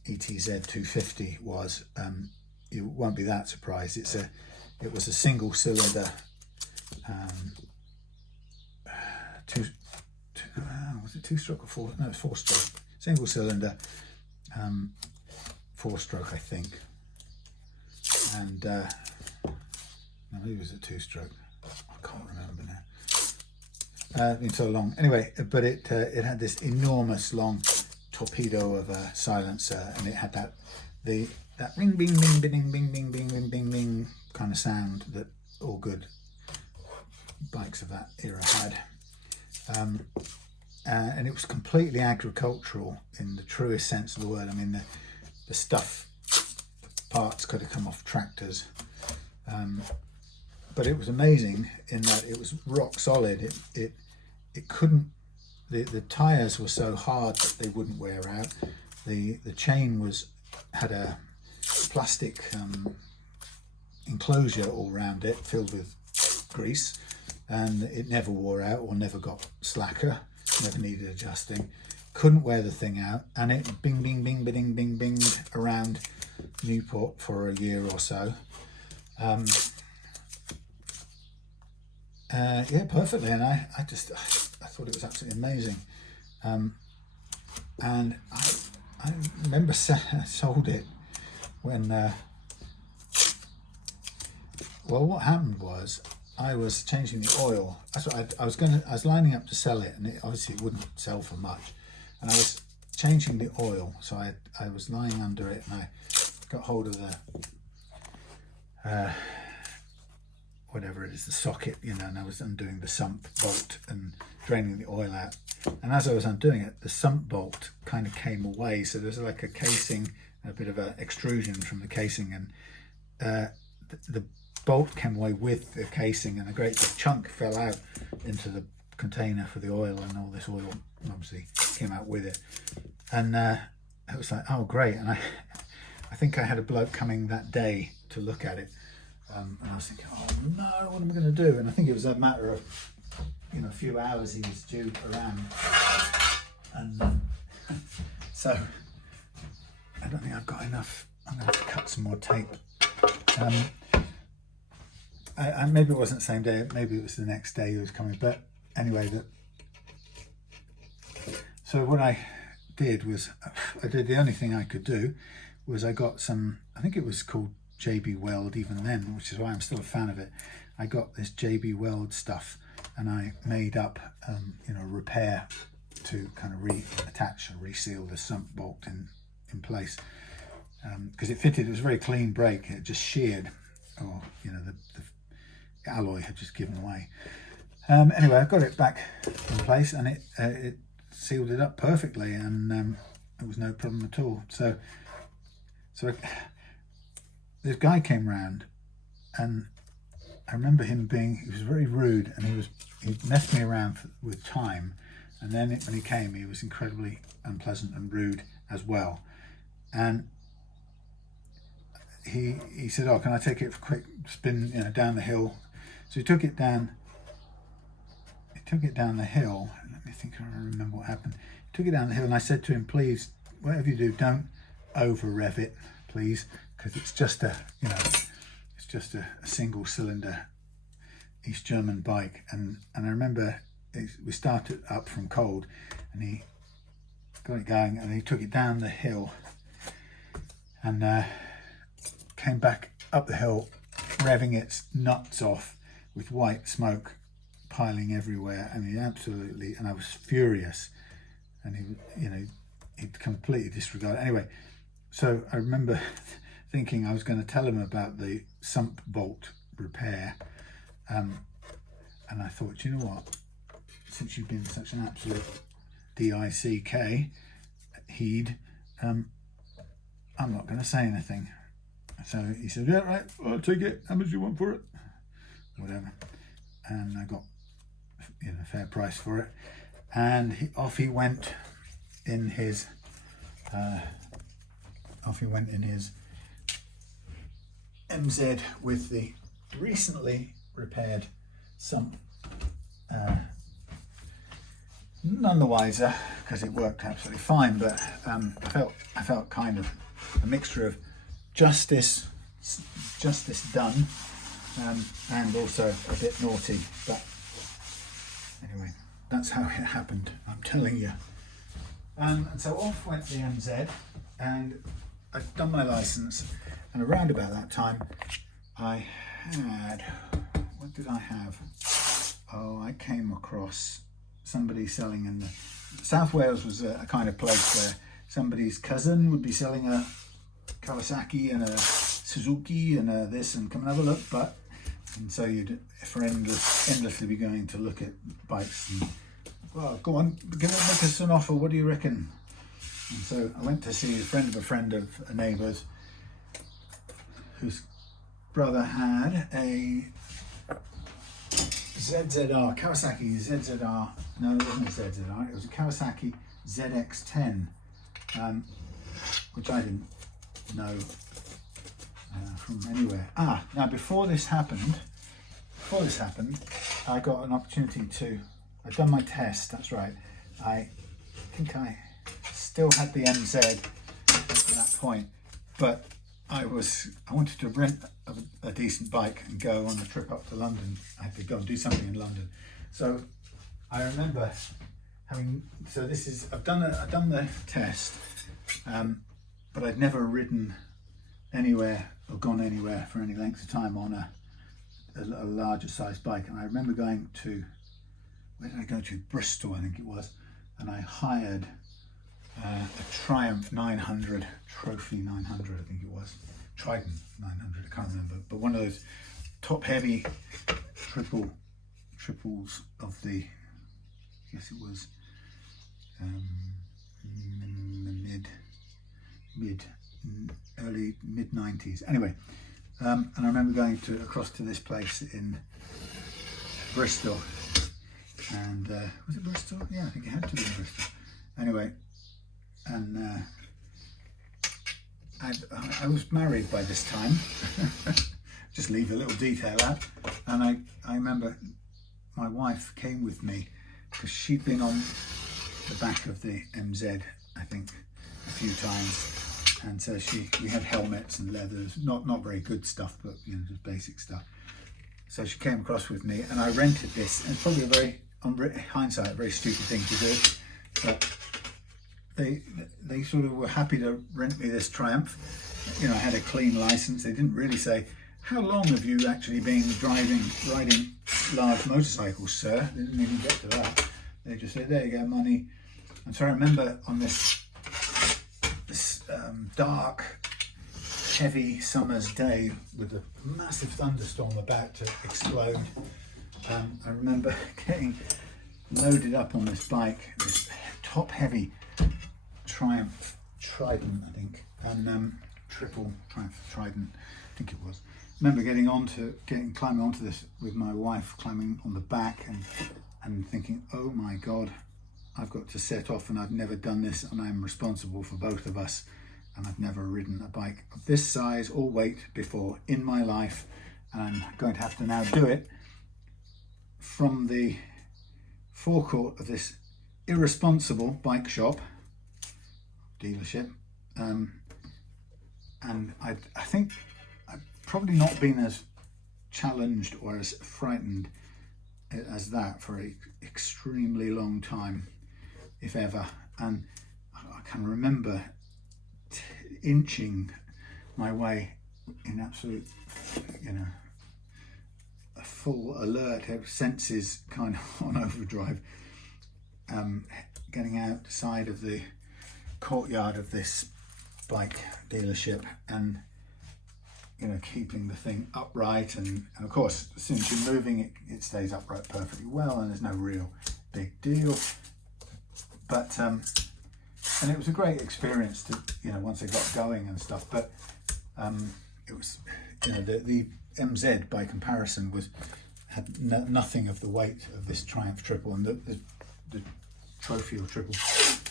ETZ 250 was, you won't be that surprised. It was a single cylinder, was it 2-stroke or 4? No, 4-stroke. Single cylinder, 4-stroke, I think. And no, maybe it was a 2-stroke. I can't remember now. It's been so long. Anyway, but it had this enormous long torpedo of a silencer, and it had that ring, bing, bing, bing, bing, bing, bing, bing, bing, bing kind of sound that all good bikes of that era had. And it was completely agricultural in the truest sense of the word. I mean, the stuff, the parts could have come off tractors, but it was amazing in that it was rock solid. It couldn't. The tires were so hard that they wouldn't wear out. The chain had a plastic enclosure all around it, filled with grease, and it never wore out or never got slacker. Never needed adjusting. Couldn't wear the thing out, and it bing, bing, bing, bing, bing, binged around Newport for a year or so. Yeah, perfectly, and I thought it was absolutely amazing. And I remember sold it when. Well, what happened was, I was changing the oil. I was lining up to sell it, and obviously it wouldn't sell for much. And I was changing the oil, so I was lying under it, and I got hold of the whatever it is, the socket, you know, and I was undoing the sump bolt and draining the oil out. And as I was undoing it, the sump bolt kind of came away. So there's like a casing, a bit of an extrusion from the casing, and the bolt came away with the casing, and a great big chunk fell out into the container for the oil, and all this oil obviously came out with it. And it was like, oh great. And I think I had a bloke coming that day to look at it, and I was thinking, oh no, what am I going to do? And I think it was a matter of, you know, a few hours he was due around, and so I don't think I've got enough. I'm going to have to cut some more tape. Maybe it wasn't the same day, maybe it was the next day he was coming, but anyway, so what I did was, the only thing I could do was I got some, I think it was called JB Weld even then, which is why I'm still a fan of it. I got this JB Weld stuff and I made up, you know, repair to kind of reattach and reseal the sump bolt in place. Because it fitted, it was a very clean brake, it just sheared, or, you know, the alloy had just given way. Anyway, I got it back in place and it sealed it up perfectly, and it was no problem at all. So this guy came round, and I remember him he was very rude, and he messed me around with time, and then when he came, he was incredibly unpleasant and rude as well. And he said, "Oh, can I take it for a quick spin, you know, down the hill?" So he took it down. He took it down the hill. Let me think. I remember what happened. He took it down the hill, and I said to him, "Please, whatever you do, don't over rev it, please, because it's just a, you know, it's just a single cylinder East German bike." And I remember we started up from cold, and he got it going, and he took it down the hill, and came back up the hill, revving its nuts off with white smoke piling everywhere. I mean, absolutely, and I was furious, and he, you know, he'd completely disregarded. Anyway, so I remember thinking I was going to tell him about the sump bolt repair, and I thought, you know what, since you've been such an absolute D-I-C-K heed, I'm not going to say anything. So he said, "Yeah, right, I'll take it. How much do you want for it?" Whatever. And I got, you know, a fair price for it. And off he went in his MZ with the recently repaired sump. None the wiser, because it worked absolutely fine, but I felt kind of a mixture of justice done, and also a bit naughty. But anyway, that's how it happened, I'm telling you. And so off went the MZ, and I'd done my license, and around about that time I had, what did I have? Oh, I came across somebody selling in South Wales was a kind of place where somebody's cousin would be selling a Kawasaki and a Suzuki and a this, and come and have a look. And so you'd endlessly be going to look at bikes and, well, go on, make us an offer, what do you reckon? And so I went to see a friend of a neighbour's whose brother had a ZZR, Kawasaki ZZR, no, it wasn't a ZZR, it was a Kawasaki ZX10, which I didn't know from anywhere. Now before this happened, I got an opportunity to, I'd done my test, that's right. I think I still had the MZ at that point, but I wanted to rent a decent bike and go on a trip up to London. I had to go and do something in London. So I remember I've done the test, but I'd never ridden anywhere or gone anywhere for any length of time on a larger size bike. And I remember going to, where did I go to? Bristol, I think it was. And I hired a Triumph 900, Trophy 900, I think it was. Trident 900, I can't remember. But one of those top heavy triples of the, I guess it was early mid 90s. Anyway, and I remember going across to this place in Bristol, and was it Bristol? Yeah, I think it had to be Bristol. Anyway, and I was married by this time. Just leave a little detail out. And I remember my wife came with me because she'd been on the back of the MZ, I think, a few times. And so we had helmets and leathers, not very good stuff, but you know, just basic stuff. So she came across with me, and I rented this. And it's probably a very, on hindsight, a very stupid thing to do, but they sort of were happy to rent me this Triumph. You know, I had a clean license. They didn't really say, how long have you actually been riding large motorcycles, sir? They didn't even get to that. They just said, there you go, money. And so I remember on this dark, heavy summer's day with a massive thunderstorm about to explode, I remember getting loaded up on this bike, this top-heavy Triumph Trident, I think, and triple Triumph Trident, I think it was. I remember climbing onto this with my wife, climbing on the back and thinking, oh my God, I've got to set off, and I've never done this, and I'm responsible for both of us, and I've never ridden a bike of this size or weight before in my life, and I'm going to have to now do it from the forecourt of this irresponsible bike shop dealership, and I think I've probably not been as challenged or as frightened as that for an extremely long time, if ever. And I can remember inching my way in absolute, you know, a full alert, senses kind of on overdrive, getting outside of the courtyard of this bike dealership, and you know, keeping the thing upright, and of course as soon as you're moving it stays upright perfectly well, and there's no real big deal. But and it was a great experience to, you know, once I got going and stuff. But it was, you know, the MZ by comparison had nothing of the weight of this Triumph Triple, and the Trophy or Triple.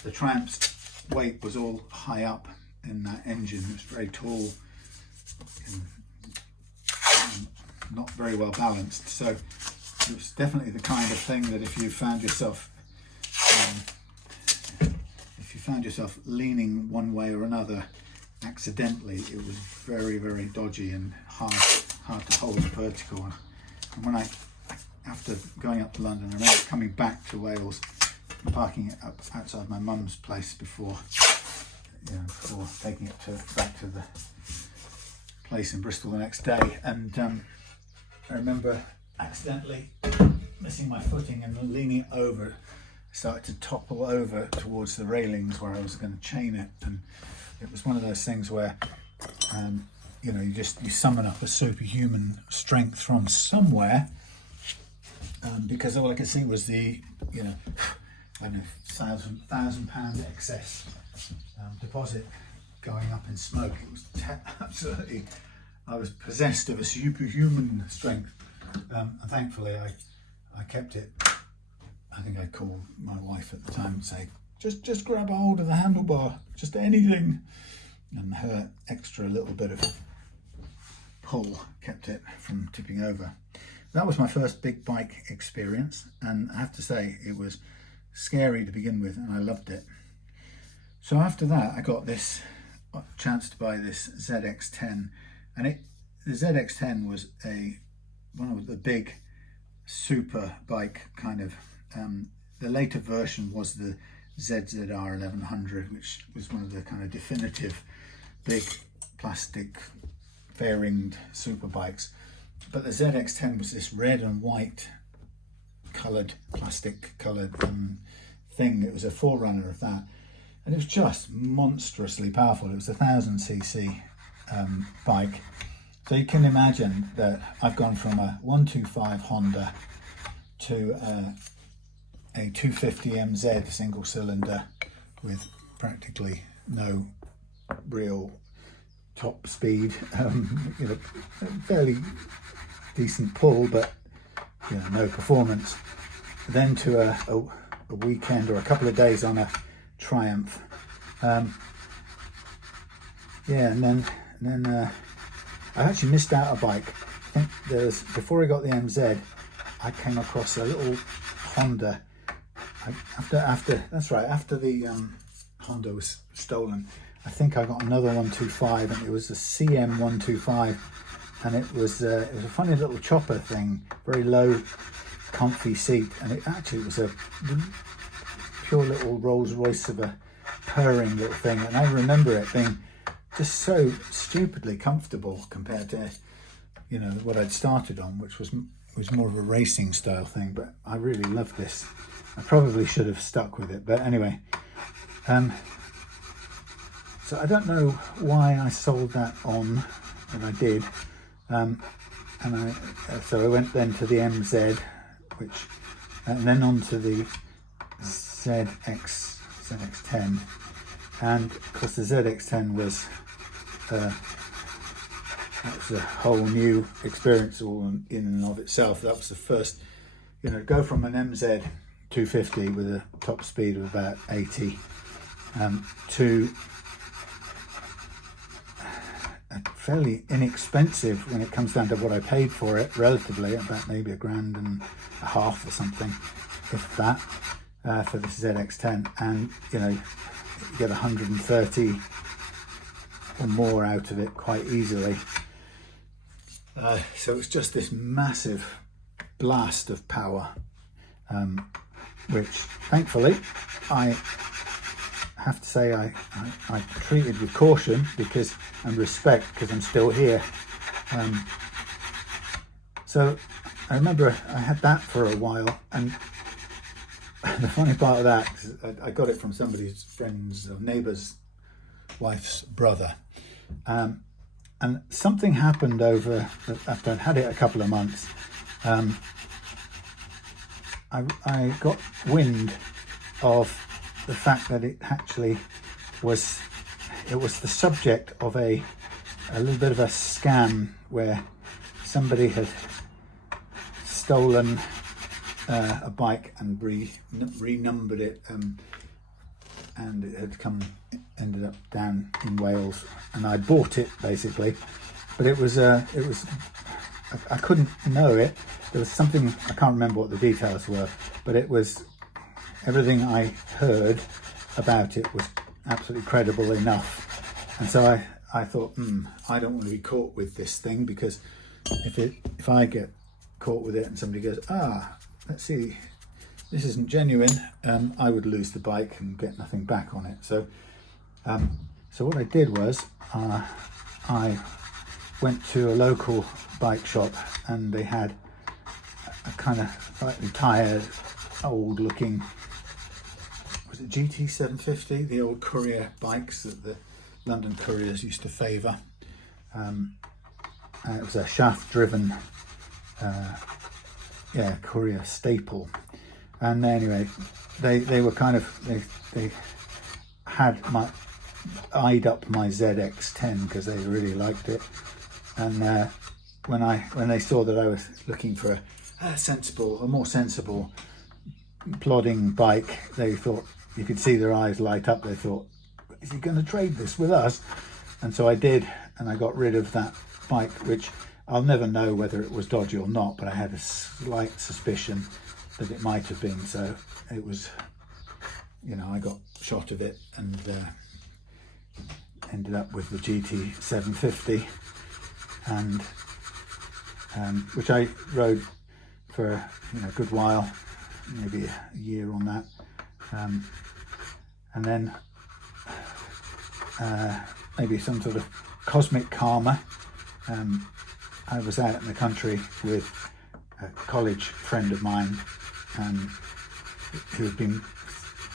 The Triumph's weight was all high up in that engine. It was very tall and not very well balanced. So it was definitely the kind of thing that if you found yourself leaning one way or another accidentally, it was very, very dodgy and hard to hold vertical. And when after going up to London, I remember coming back to Wales and parking it up outside my mum's place before taking it back to the place in Bristol the next day. And I remember accidentally missing my footing and leaning over, started to topple over towards the railings where I was going to chain it. And it was one of those things where you know, you summon up a superhuman strength from somewhere, because all I could see was the, you know, I don't know, £1,000 excess deposit going up in smoke. It was absolutely, I was possessed of a superhuman strength, and thankfully I kept it. I think I called my wife at the time and say, just grab a hold of the handlebar, just anything, and her extra little bit of pull kept it from tipping over. That was my first big bike experience, and I have to say it was scary to begin with, and I loved it. So after that I got this chance to buy this ZX10, and the ZX10 was one of the big super bike kind of, the later version was the ZZR1100, which was one of the kind of definitive big plastic fairinged super bikes. But the ZX10 was this red and white coloured, plastic coloured thing. It was a forerunner of that, and it was just monstrously powerful. It was a 1000cc bike. So you can imagine that I've gone from a 125 Honda to a 250 MZ single cylinder with practically no real top speed, you know, fairly decent pull, but you know, no performance. Then to a weekend or a couple of days on a Triumph, yeah, and then I actually missed out a bike. I think before I got the MZ, I came across a little Honda. After the Honda was stolen, I think I got another 125, and it was a CM 125, and it was a funny little chopper thing, very low, comfy seat, and it actually was a pure little Rolls Royce of a purring little thing, and I remember it being just so stupidly comfortable compared to, you know, what I'd started on, which was more of a racing style thing. But I really loved this. I probably should have stuck with it, but anyway. So I don't know why I sold that on, and I did. So I went then to the MZ, and then on to the ZX10, and of course the ZX10 was that was a whole new experience all in and of itself. That was the first, you know, go from an MZ 250 with a top speed of about 80 to a fairly inexpensive, when it comes down to what I paid for it, relatively, about maybe £1.5 or something, if that, for the ZX10, and you know, you get 130 or more out of it quite easily. So it's just this massive blast of power, which thankfully I have to say I treated with caution and respect, because I'm still here. So I remember I had that for a while, and the funny part of that, I got it from somebody's friend's or neighbour's wife's brother, and something happened after I'd had it a couple of months. I got wind of the fact that it actually was the subject of a little bit of a scam, where somebody had stolen a bike and renumbered it, and it had ended up down in Wales, and I bought it basically, but it was I couldn't know it. There was something, I can't remember what the details were, but it was, everything I heard about it was absolutely credible enough. And so I thought, I don't want to be caught with this thing, because if I get caught with it and somebody goes, let's see, this isn't genuine, I would lose the bike and get nothing back on it. So so what I did was I went to a local bike shop, and they had a kind of slightly tired, old looking, was it GT750, the old courier bikes that the London couriers used to favour. It was a shaft driven courier staple. And anyway, they were kind of, they had eyed up my ZX10 because they really liked it. And when they saw that I was looking for a more sensible plodding bike, they thought, you could see their eyes light up. They thought, is he going to trade this with us? And so I did, and I got rid of that bike, which I'll never know whether it was dodgy or not, but I had a slight suspicion that it might have been. So it was, you know, I got shot of it and ended up with the GT750, and which I rode for a good while, maybe a year on that, and then maybe some sort of cosmic karma. I was out in the country with a college friend of mine, who had been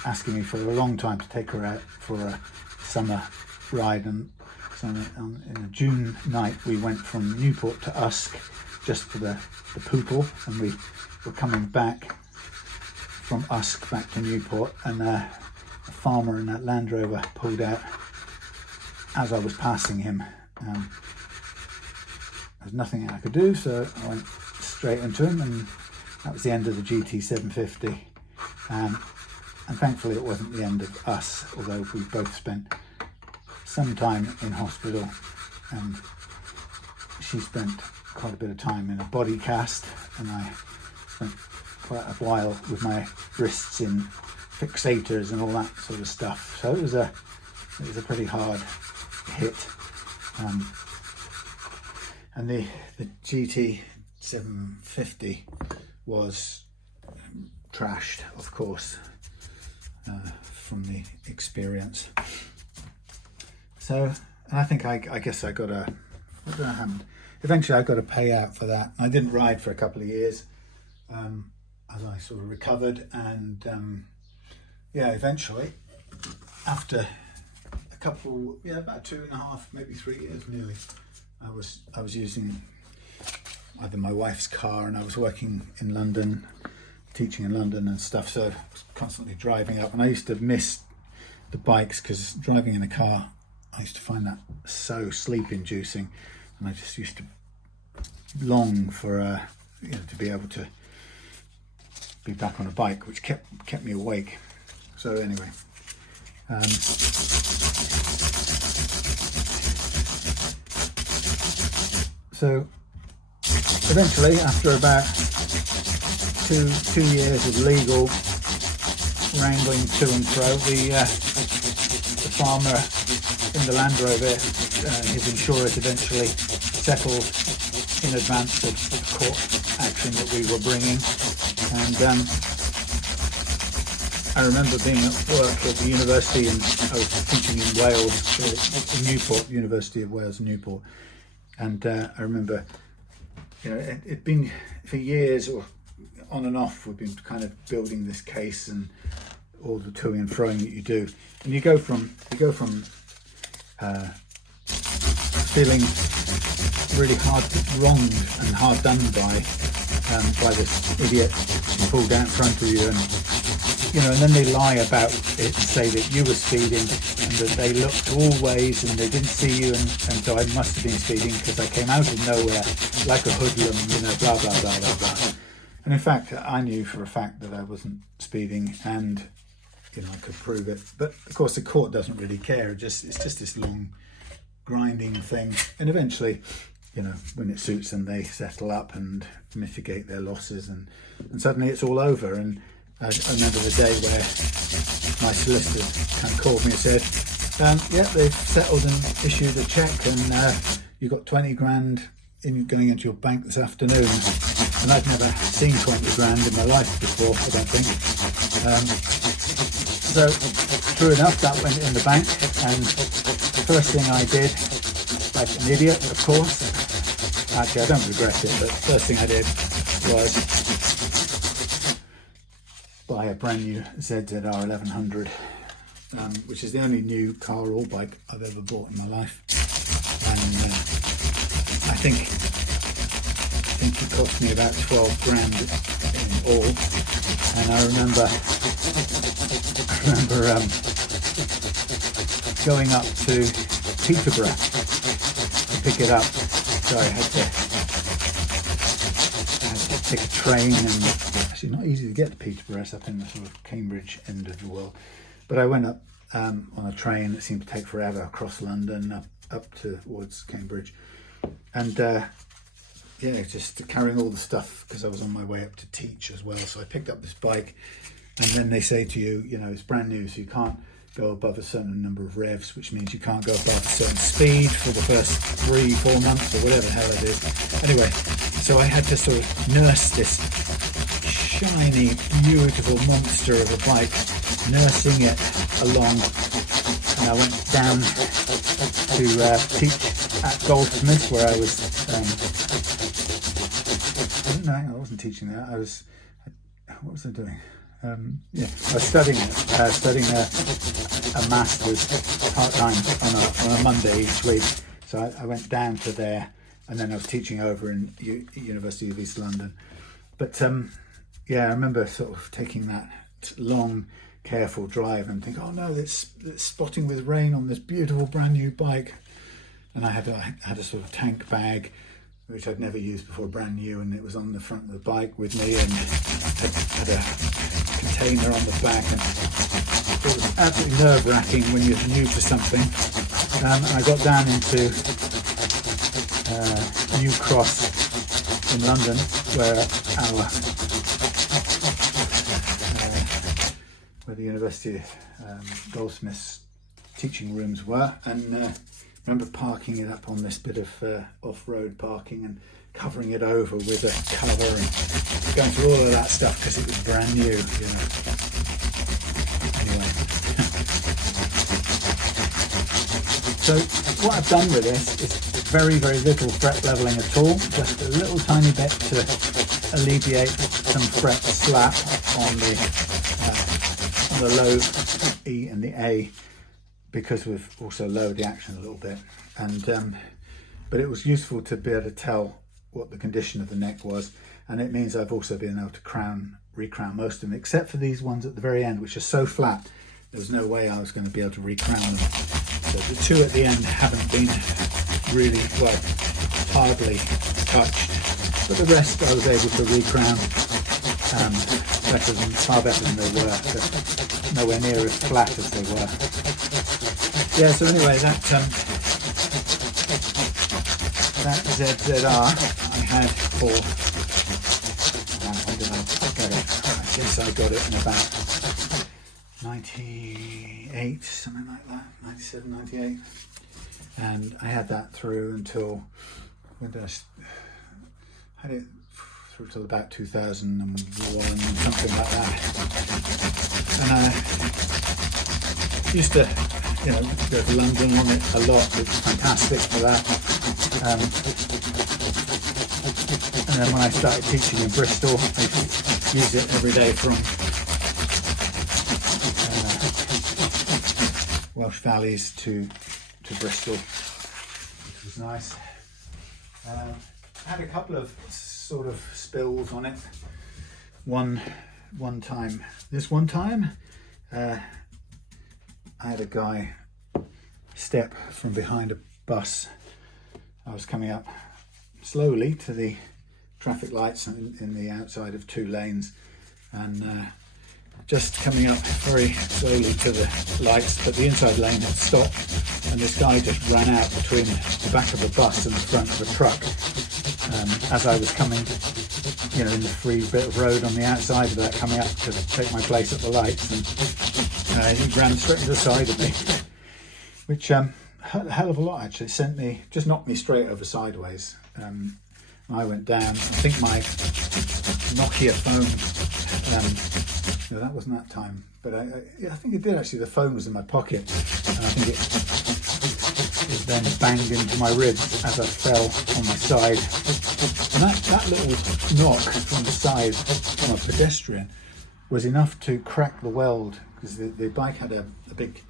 asking me for a long time to take her out for a summer ride, and so in a June night we went from Newport to Usk just for the poople, and we were coming back from Usk back to Newport, and a farmer in that Land Rover pulled out as I was passing him. There was nothing I could do, so I went straight into him, and that was the end of the GT750. And thankfully it wasn't the end of us, although we both spent some time in hospital, and she spent quite a bit of time in a body cast, and I spent quite a while with my wrists in fixators and all that sort of stuff. So it was a It was a pretty hard hit. And the GT750 was trashed, of course, from the experience. So, and I think I guess I got a, eventually I got a payout for that. I didn't ride for a couple of years as I sort of recovered, and yeah, eventually after a couple, about 2.5, maybe 3 years nearly, I was using either my wife's car, and I was working in London, teaching in London and stuff, so I was constantly driving up, and I used to miss the bikes because driving in a car, I used to find that so sleep inducing, and I just used to long for to be able to be back on a bike, which kept me awake. So anyway, so eventually, after about two years of legal wrangling to and fro, the farmer in the Land Rover, his insurers eventually settled in advance of court action that we were bringing, and I remember being at work at the university, and I was teaching in Wales, in Newport, University of Wales, Newport, and I remember, it'd been for years, or on and off, we've been kind of building this case and all the toing and froing that you do, and you go from feeling really wronged and hard done by this idiot who pulled out in front of you, and and then they lie about it and say that you were speeding and that they looked all ways and they didn't see you, and so I must have been speeding because I came out of nowhere like a hoodlum, blah blah blah blah blah. And in fact, I knew for a fact that I wasn't speeding, and I could prove it. But of course, the court doesn't really care. It's just this long grinding thing, and eventually, when it suits them, they settle up and mitigate their losses, and suddenly it's all over. And I remember the day where my solicitor kind of called me and said, yeah, they've settled and issued a cheque, and you got 20 grand going into your bank this afternoon. And I'd never seen 20 grand in my life before, I don't think. So true enough, that went in the bank, and the first thing I did, like an idiot, of course, actually I don't regret it, but the first thing I did was buy a brand new ZZR1100, which is the only new car or bike I've ever bought in my life, and I think it cost me about 12 grand in all. And I remember going up to Peterborough to pick it up. So I had to take a train, and actually not easy to get to Peterborough. It's up in the sort of Cambridge end of the world. But I went up on a train that seemed to take forever across London up towards Cambridge, and just carrying all the stuff because I was on my way up to teach as well. So I picked up this bike, and then they say to you, it's brand new, so you can't go above a certain number of revs, which means you can't go above a certain speed for the first 3-4 months or whatever the hell it is. Anyway, so I had to sort of nurse this shiny, beautiful monster of a bike, nursing it along. And I went down to teach at Goldsmiths, where I was I wasn't teaching there. What was I doing? I was studying a master's part-time on a Monday each week. So I went down to there, and then I was teaching over in University of East London. But I remember sort of taking that long, careful drive and think, oh no, it's spotting with rain on this beautiful brand new bike. And I had a sort of tank bag, which I'd never used before, brand new, and it was on the front of the bike with me, and had a container on the back, and it was absolutely nerve-wracking when you're new to something. And I got down into New Cross in London, where where the University of Goldsmiths teaching rooms were, and remember parking it up on this bit of off-road parking and covering it over with a cover and going through all of that stuff because it was brand new, you know. Anyway, so what I've done with this is very, very little fret leveling at all, just a little tiny bit to alleviate some fret slap on the low E and the A, because we've also lowered the action a little bit, and but it was useful to be able to tell what the condition of the neck was, and it means I've also been able to recrown most of them, except for these ones at the very end, which are so flat there was no way I was going to be able to recrown them. So the two at the end haven't been really, well, hardly touched, but the rest I was able to recrown far better than they were, but nowhere near as flat as they were. Yeah, so anyway, that ZZR I had for, when did I get it? I guess I got it in about 98, something like that, 97, 98. And I had that through until, when did I had it through till about 2001, something like that. And I used to, you know, go to London on it a lot. It was fantastic for that. And then when I started teaching in Bristol, I used it every day from Welsh Valleys to Bristol, which was nice. I had a couple of sort of spills on it. One time, I had a guy step from behind a bus. I was coming up slowly to the traffic lights in the outside of 2 lanes, and just coming up very slowly to the lights, but the inside lane had stopped, and this guy just ran out between the back of a bus and the front of a truck as I was coming, you know, in the free bit of road on the outside of that, coming up to take my place at the lights, and he ran straight into the side of me, which hurt a hell of a lot actually. Just knocked me straight over sideways. I went down. I think my Nokia phone, no, that wasn't that time, but I think it did actually. The phone was in my pocket, and I think it then banged into my ribs as I fell on my side. And that little knock from the side from a pedestrian was enough to crack the weld, because the bike had a big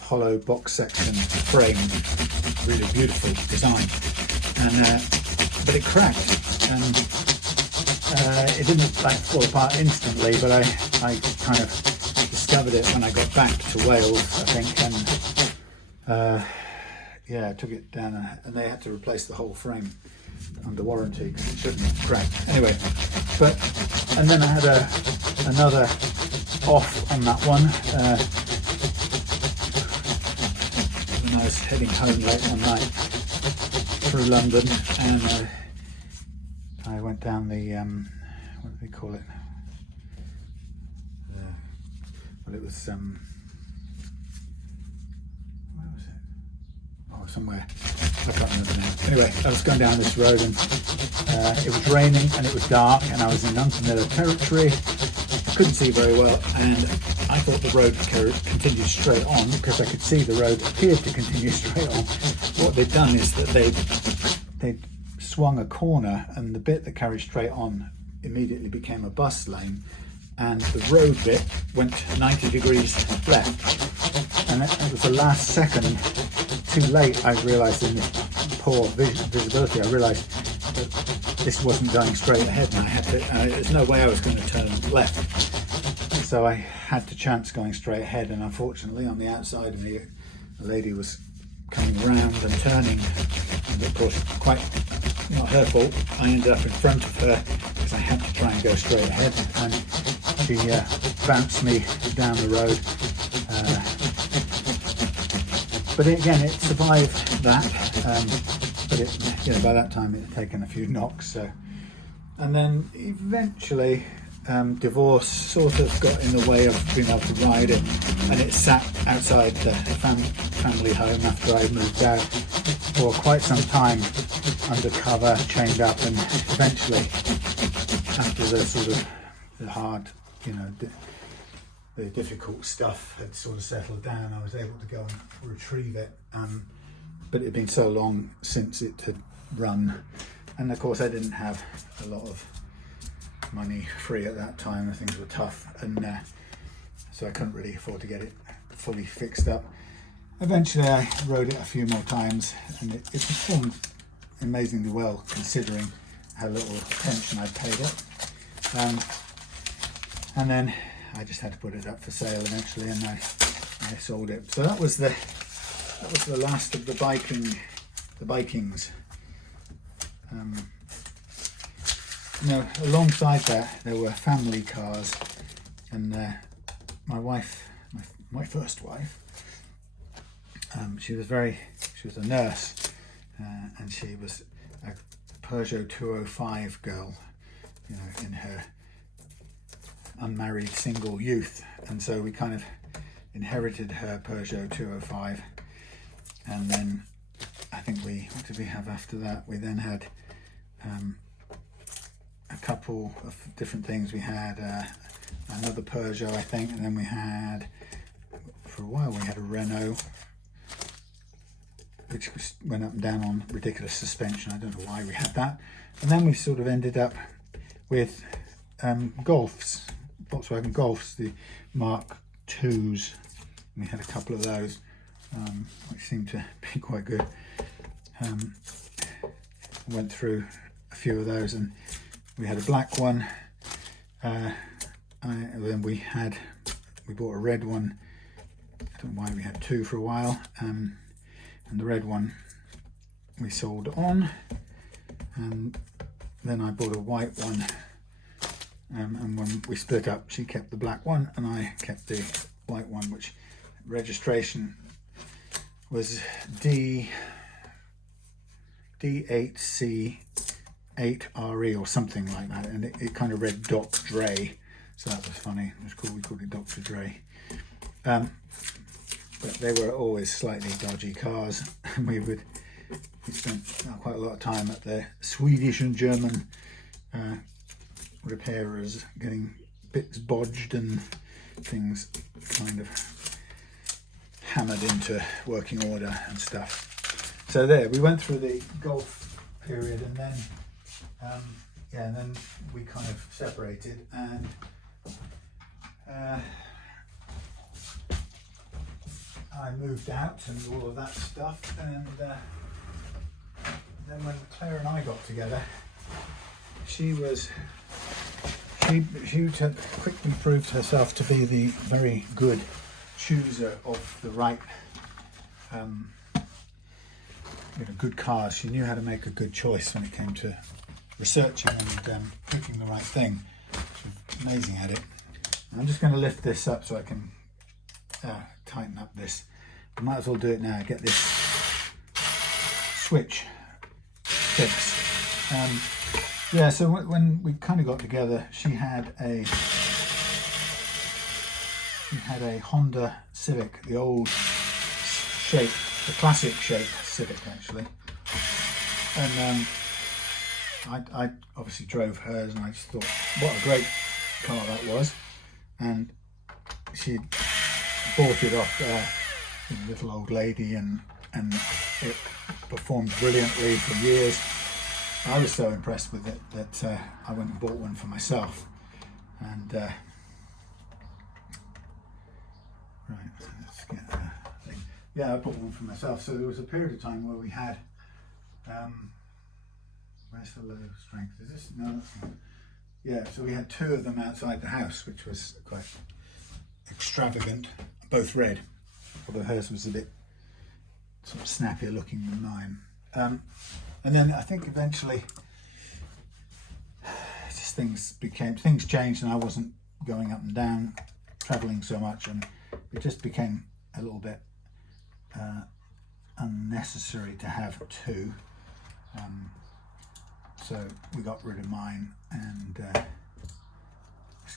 hollow box section frame, really beautiful design, and but it cracked, and it didn't like fall apart instantly, but I kind of discovered it when I got back to Wales, I think, and yeah, I took it down, and they had to replace the whole frame under warranty because it shouldn't have cracked. Anyway, and then I had another off on that one when I was heading home late one night through London, and I went down the what do they call it? Well, it was where was it? Oh, somewhere, I can't remember now. Anyway, I was going down this road, and it was raining and it was dark, and I was in unfamiliar territory. I couldn't see very well, and I thought the road continued straight on, because I could see the road appeared to continue straight on. What they'd done is that they'd swung a corner, and the bit that carried straight on immediately became a bus lane, and the road bit went 90 degrees left, and it was the last second too late. I realised in this poor visibility, I realised that this wasn't going straight ahead, and I had to, there's no way I was going to turn left, so I had to chance going straight ahead, and unfortunately on the outside of me, a lady was coming round and turning, and of course, quite not her fault, I ended up in front of her because I had to try and go straight ahead, and she bounced me down the road, but again it survived that, but it, you know, by that time it had taken a few knocks, so, and then eventually divorce sort of got in the way of being able to ride it, and it sat outside the family home after I moved out for quite some time, undercover, chained up, and eventually, after the sort of the hard, you know, the difficult stuff had sort of settled down, I was able to go and retrieve it, but it had been so long since it had run, and of course I didn't have a lot of money free at that time, and things were tough, and so I couldn't really afford to get it fully fixed up. Eventually I rode it a few more times, and it performed amazingly well considering how little attention I paid it, and then I just had to put it up for sale eventually, and I sold it. So that was the last of the bikings. You know, alongside that there were family cars, and my wife, my first wife, she was a nurse, and she was a Peugeot 205 girl, you know, in her unmarried single youth, and so we kind of inherited her Peugeot 205, and then I think what did we have after that? We then had a couple of different things. We had another Peugeot, I think, and then we had, for a while, we had a Renault, which went up and down on ridiculous suspension. I don't know why we had that. And then we sort of ended up with Golfs, Volkswagen Golfs, the Mark IIs. We had a couple of those, which seemed to be quite good. Went through a few of those, and we had a black one. Then we bought a red one. I don't know why we had two for a while, and the red one we sold on, and then I bought a white one, and when we split up, she kept the black one and I kept the white one, which registration was D8C8RE or something like that, and it kind of read Doc Dre, so that was funny. It was cool. We called it Dr. Dre. But they were always slightly dodgy cars, and we spent quite a lot of time at the Swedish and German repairers, getting bits bodged and things kind of hammered into working order and stuff. So there, we went through the Golf period, and then and then we kind of separated, and I moved out and all of that stuff, and then when Claire and I got together, she quickly proved herself to be the very good chooser of the right good cars. She knew how to make a good choice when it came to researching and picking the right thing. She was amazing at it. And I'm just going to lift this up so I can tighten up this. I might as well do it now. Get this switch fixed. Yeah, so when we kind of got together, she had a Honda Civic, the old shape, the classic shape Civic actually, and I obviously drove hers, and I just thought what a great car that was, and she bought it off a little old lady, and it performed brilliantly for years. I was so impressed with it that I went and bought one for myself, and right, let's get the thing. Yeah, I bought one for myself. So there was a period of time where we had where's the low strength? Is this? No, that's not. Yeah, so we had two of them outside the house, which was quite extravagant, both red, although hers was a bit sort of snappier looking than mine. And then I think eventually just things changed, and I wasn't going up and down, traveling so much, and it just became a little bit unnecessary to have two. So we got rid of mine, and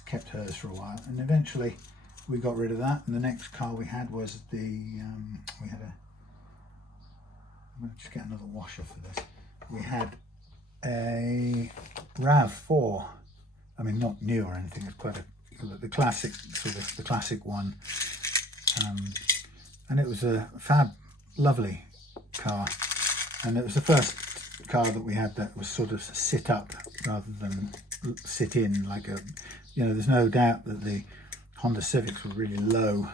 kept hers for a while, and eventually we got rid of that. And the next car we had was the I'm going to just get another washer for this. We had a RAV4. I mean, not new or anything. It's quite the classic, sort of the classic one, and it was a fab, lovely car. And it was the first car that we had that was sort of sit up rather than sit in, like a, you know, there's no doubt that the Honda Civics were really low,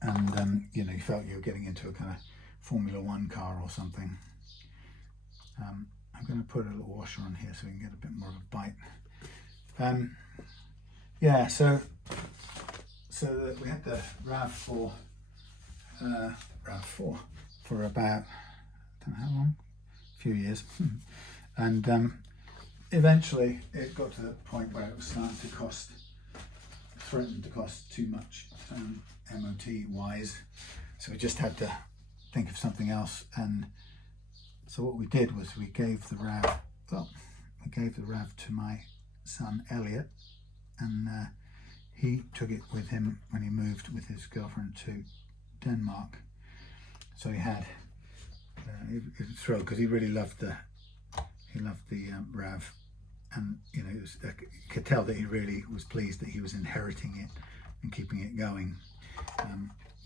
and you know, you felt you were getting into a kind of Formula One car or something. I'm going to put a little washer on here so we can get a bit more of a bite. Yeah, so we had the RAV4 for about, I don't know how long, a few years, and eventually it got to the point where it was starting to threatened to cost too much MOT wise, so we just had to think of something else. And so what we did was we gave the RAV to my son Elliot, and he took it with him when he moved with his girlfriend to Denmark. So he had he was thrilled because he really loved the RAV, and you know, you could tell that he really was pleased that he was inheriting it and keeping it going,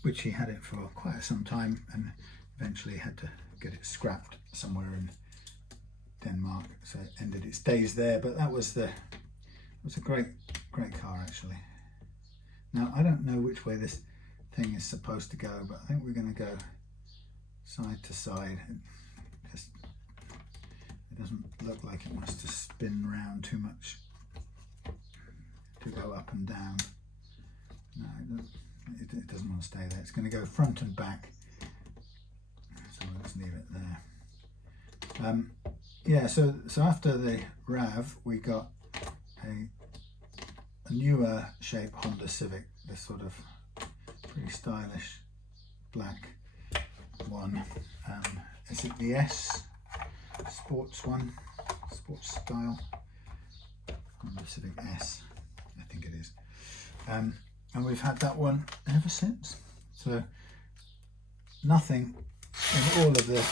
which he had it for quite some time, and eventually had to get it scrapped somewhere in Denmark, so it ended its days there. But that was a great car actually. Now I don't know which way this thing is supposed to go, but I think we're going to go side to side. It doesn't look like it wants to spin around too much to go up and down. No, it doesn't want to stay there. It's going to go front and back, so let's leave it there. Yeah, so after the RAV we got a newer shape Honda Civic, this sort of pretty stylish black one. Is it the S sports one, sports style? Honda Civic S, I think it is. And we've had that one ever since. So nothing in all of the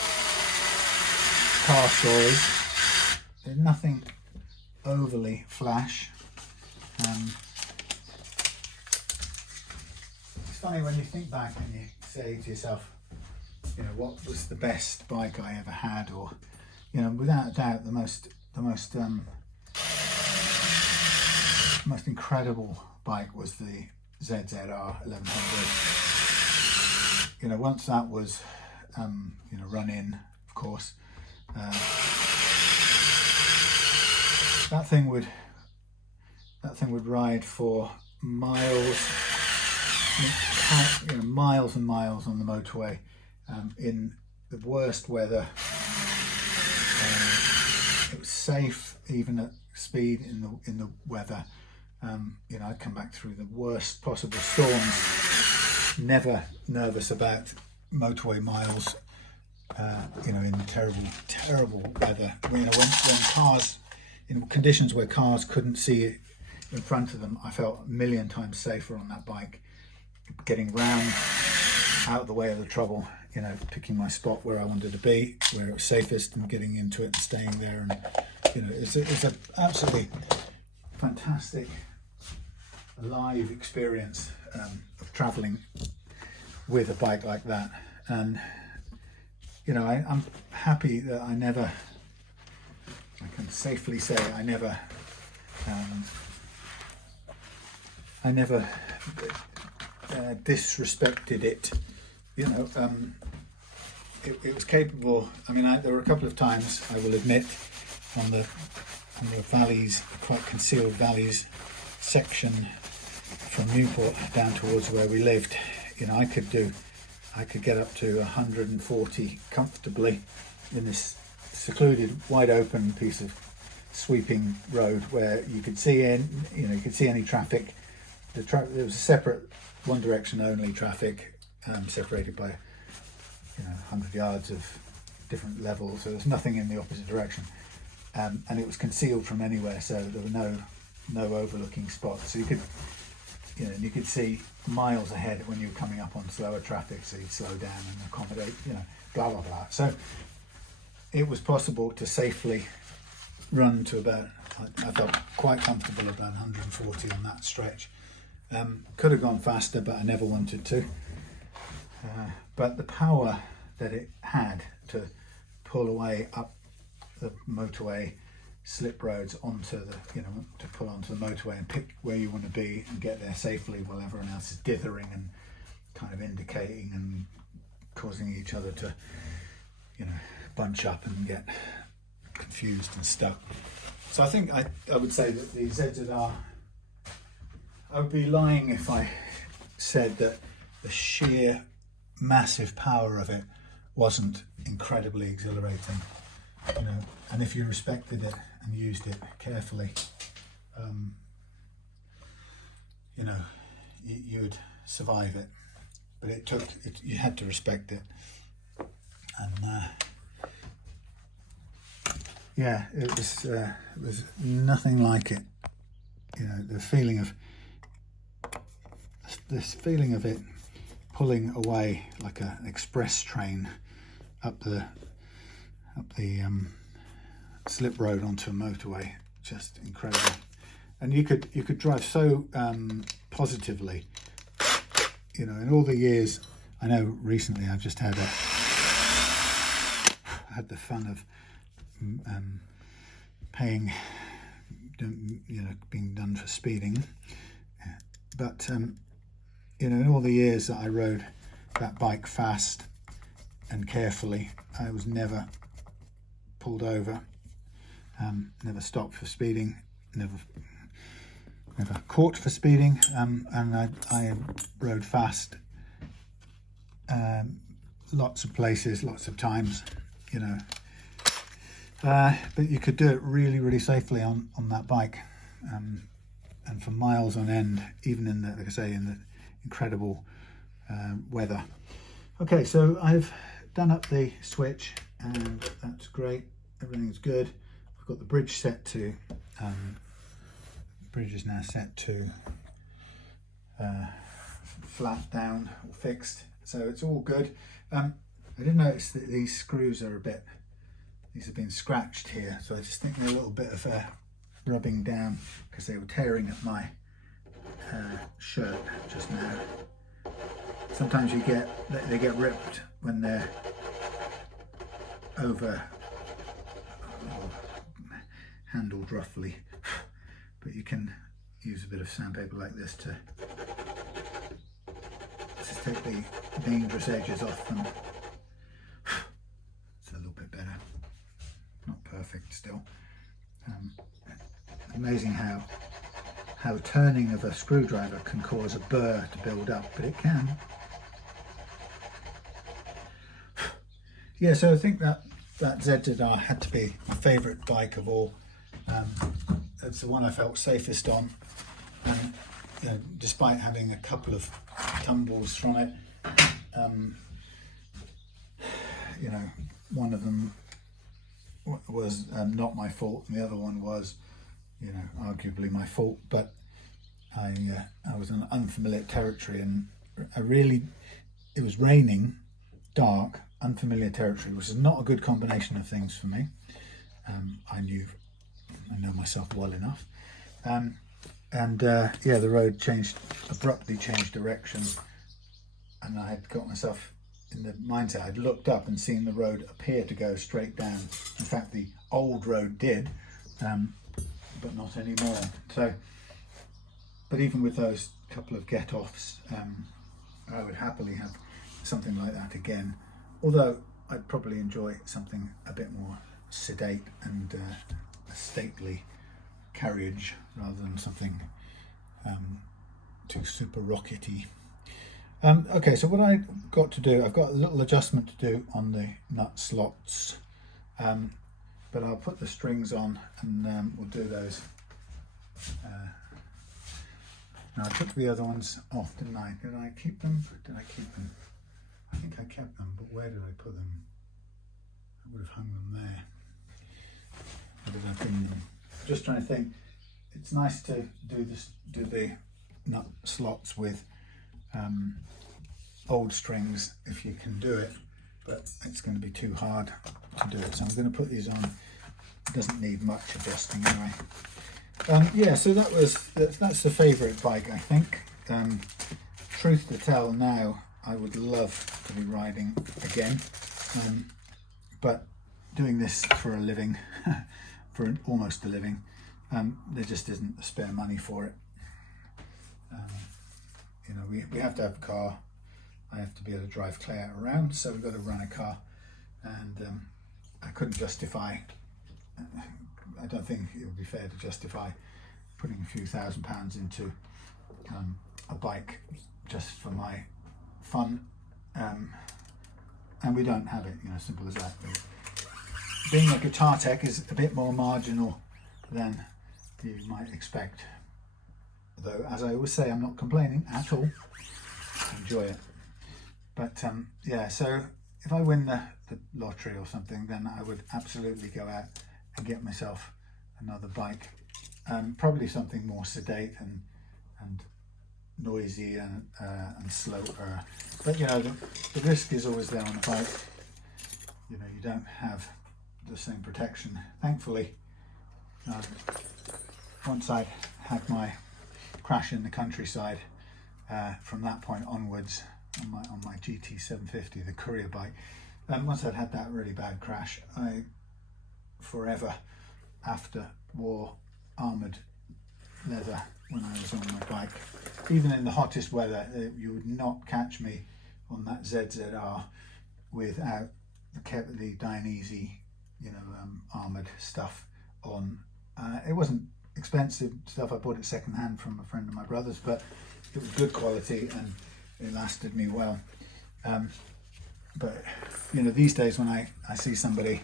car stories, there's nothing overly flash. It's funny when you think back and you say to yourself, you know, what was the best bike I ever had, or, you know, without a doubt the most incredible bike was the ZZR1100. You know, once that was you know, run in, of course, that thing would ride for miles, you know, miles and miles on the motorway, in the worst weather. It was safe even at speed in the weather. You know, I'd come back through the worst possible storms, never nervous about motorway miles. You know, in terrible weather. You know, when cars, in conditions where cars couldn't see in front of them, I felt a million times safer on that bike, getting round, out of the way of the trouble, you know, picking my spot where I wanted to be, where it was safest, and getting into it and staying there. And you know, it's a absolutely fantastic live experience of traveling with a bike like that. And you know, I'm happy that I can safely say I never disrespected it. You know, it was capable. I mean, there were a couple of times, I will admit, on the valleys, quite concealed valleys section from Newport down towards where we lived. You know, I could get up to 140 comfortably in this secluded, wide open piece of sweeping road where you could see you could see any traffic. There was a separate one direction only traffic, separated by 100 yards of different levels, so there's nothing in the opposite direction, and it was concealed from anywhere, so there were no no overlooking spots, so you could, you know, you could see miles ahead when you were coming up on slower traffic, so you'd slow down and accommodate, you know, blah blah blah. So it was possible to safely run to about, I felt quite comfortable about 140 on that stretch. Could have gone faster, but I never wanted to. But the power that it had to pull away up the motorway slip roads onto the, you know, to pull onto the motorway and pick where you want to be and get there safely while everyone else is dithering and kind of indicating and causing each other to, you know, bunch up and get confused and stuck. So I think I would say that the ZZR, I would be lying if I said that the sheer massive power of it wasn't incredibly exhilarating, you know, and if you respected it and used it carefully, you know, you would survive it. But it took it, you had to respect it, and yeah, it was nothing like it. You know, the feeling of it pulling away like an express train up the slip road onto a motorway, just incredible. And you could drive so positively, you know. In all the years, I know recently I've just had the fun of paying, you know, being done for speeding, but you know, in all the years that I rode that bike fast and carefully, I was never pulled over, never stopped for speeding, never caught for speeding, and I rode fast lots of places, lots of times, you know. But you could do it really, really safely on that bike, and for miles on end, even in the, like I say, in the incredible weather. Okay, so I've done up the switch, and that's great. Everything's good. I've got the bridge set to. Bridge is now set to flat down or fixed, so it's all good. I did notice that these screws are a bit. These have been scratched here, so I just think they're a little bit of rubbing down because they were tearing at my shirt just now. Sometimes they get ripped when they're over or handled roughly, but you can use a bit of sandpaper like this to just take the dangerous edges off them. It's a little bit better. Not perfect still. Amazing how turning of a screwdriver can cause a burr to build up, but it can. Yeah, so I think that ZZR had to be my favourite bike of all. It's the one I felt safest on, and you know, despite having a couple of tumbles from it, you know, one of them was not my fault, and the other one was, you know, arguably my fault. But I was in unfamiliar territory, and it was raining, dark, unfamiliar territory, which is not a good combination of things for me. I know myself well enough, and yeah, the road abruptly changed direction, and I had got myself in the mindset. I'd looked up and seen the road appear to go straight down. In fact, the old road did, but not anymore. So, but even with those couple of get-offs, I would happily have something like that again. Although I'd probably enjoy something a bit more sedate and a stately carriage rather than something too super rockety. Okay, so what I've got to do, I've got a little adjustment to do on the nut slots, but I'll put the strings on and we'll do those. Now I took the other ones off, didn't I? Did I keep them? Did I keep them? I think I kept them, but where did I put them? I would have hung them there. Where did I bring them? Just trying to think. it's nice to do the nut slots with old strings if you can do it, but it's going to be too hard to do it. So I'm going to put these on. It doesn't need much adjusting anyway. Yeah, so that's the favourite bike, I think. Truth to tell, now I would love to be riding again, but doing this for a living, for almost a living, there just isn't the spare money for it. You know, we have to have a car. I have to be able to drive Claire around, so we've got to run a car, and I couldn't justify, I don't think it would be fair to justify putting a few £1,000s into a bike just for my fun, and we don't have it, you know, simple as that. Being a guitar tech is a bit more marginal than you might expect, though as I always say, I'm not complaining at all. I enjoy it. But yeah, so if I win the lottery or something, then I would absolutely go out and get myself another bike, probably something more sedate and noisy and slower. But you know, the risk is always there on a bike. You know, you don't have the same protection. Thankfully, once I'd had my crash in the countryside, from that point onwards, on my GT750, the courier bike, once I'd had that really bad crash, I forever after wore armoured leather when I was on my bike. Even in the hottest weather, you would not catch me on that ZZR without the Dainese, you know, armoured stuff on. It wasn't expensive stuff. I bought it second hand from a friend of my brother's, but it was good quality and it lasted me well. But you know, these days when I see somebody,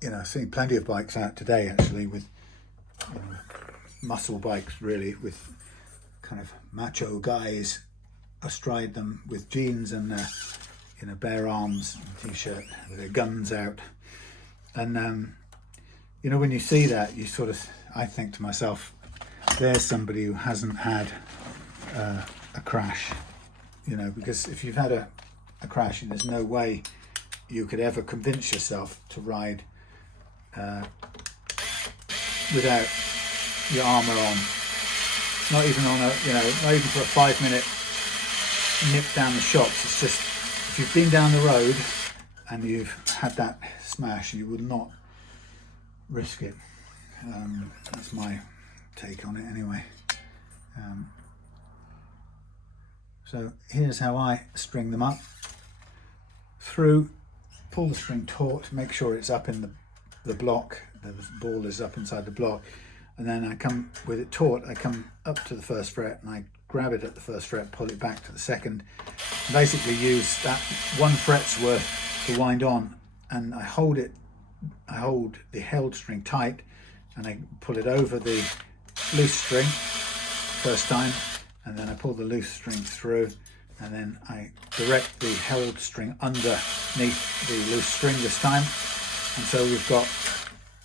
you know, seeing plenty of bikes out today actually with, you know, muscle bikes really, with kind of macho guys astride them with jeans and you know, bare arms and t-shirt with their guns out. And you know, when you see that, you sort of, I think to myself, there's somebody who hasn't had a crash, you know, because if you've had a crash, and there's no way you could ever convince yourself to ride without your armour on, not even on a, you know, not even for a 5-minute nip down the shops. It's just, if you've been down the road and you've had that smash, you would not risk it. That's my take on it anyway. So here's how I string them up. Through, pull the string taut, make sure it's up in the block, the ball is up inside the block, and then I come with it taut, I come up to the first fret and I grab it at the first fret, pull it back to the second, basically use that 1 fret's worth to wind on, and I hold the held string tight and I pull it over the loose string first time, and then I pull the loose string through, and then I direct the held string underneath the loose string this time, and so we've got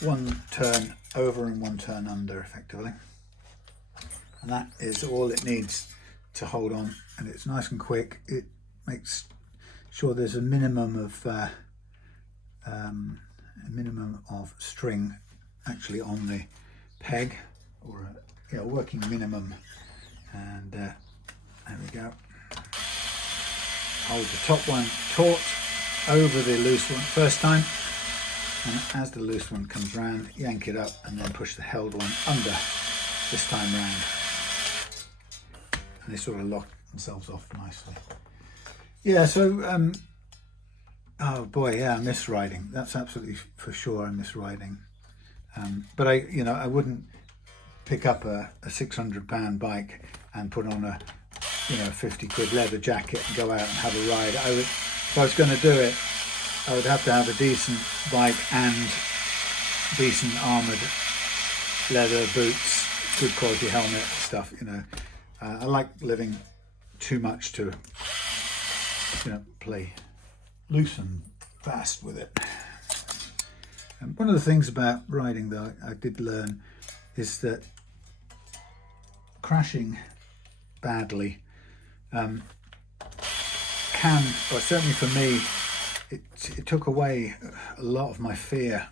1 turn over and 1 turn under effectively, and that is all it needs to hold on, and it's nice and quick. It makes sure there's a minimum of string actually on the peg, or a working minimum, and there we go. Hold the top one taut over the loose one first time, and as the loose one comes round, yank it up and then push the held one under this time round, and they sort of lock themselves off nicely. Yeah, so oh boy, yeah, I miss riding. That's absolutely for sure, I miss riding. But I wouldn't pick up a £600 bike and put on a, you know, 50 quid leather jacket and go out and have a ride. If I was going to do it, I would have to have a decent bike and decent armoured leather boots, good quality helmet stuff, you know. I like living too much to, you know, play loose and fast with it. And one of the things about riding that I did learn is that crashing badly can, or certainly for me, it took away a lot of my fear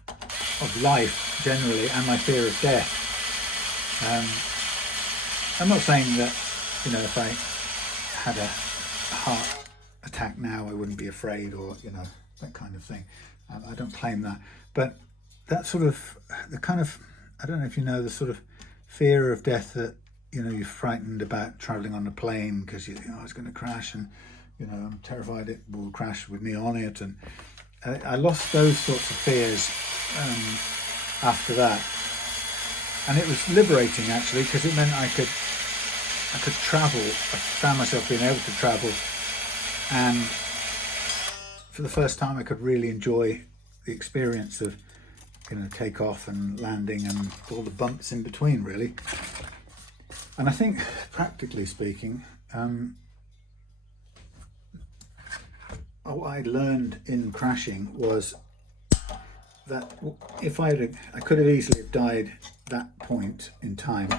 of life generally and my fear of death. I'm not saying that, you know, if I had a heart attack now I wouldn't be afraid, or, you know, that kind of thing. I don't claim that, but that sort of, the kind of, I don't know if you know, the sort of fear of death that, you know, you're frightened about traveling on a plane because you think, oh, it's going to crash, and, you know, I'm terrified it will crash with me on it. And I lost those sorts of fears after that. And it was liberating, actually, because it meant I could travel. I found myself being able to travel, and for the first time I could really enjoy the experience of, you know, takeoff and landing and all the bumps in between, really. And I think, practically speaking, what I learned in crashing was that if I could have easily have died that point in time,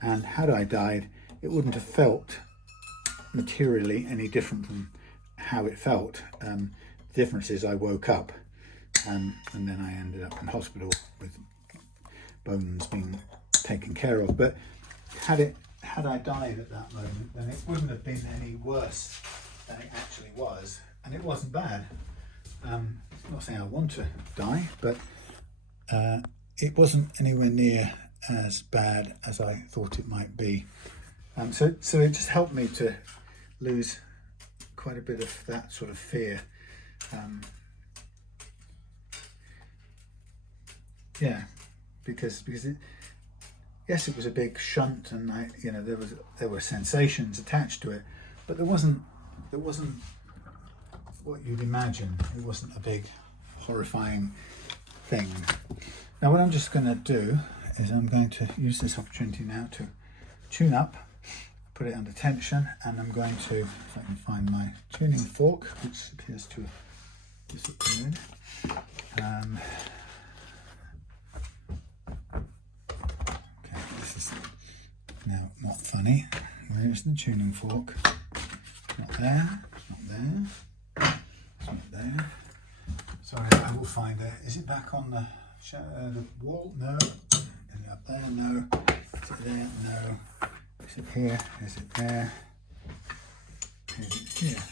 and had I died, it wouldn't have felt materially any different from how it felt. The difference is I woke up, and then I ended up in hospital with bones being taken care of. But had I died at that moment, then it wouldn't have been any worse than it actually was, and it wasn't bad. I'm not saying I want to die, but it wasn't anywhere near as bad as I thought it might be. So it just helped me to lose quite a bit of that sort of fear. Yeah, because yes, it was a big shunt, and you know, there were sensations attached to it, but there wasn't what you'd imagine. It wasn't a big horrifying thing. Now what I'm just going to do is I'm going to use this opportunity now to tune up, put it under tension, and I'm going to, if I can find my tuning fork, which appears to have disappeared. Okay, this is now not funny. Where is the tuning fork? Not there, it's not there. It's not there. Sorry, I will find it. Is it back on the wall? No. Is it up there? No. Is it there? No. Is it here? Is it there? Is it here?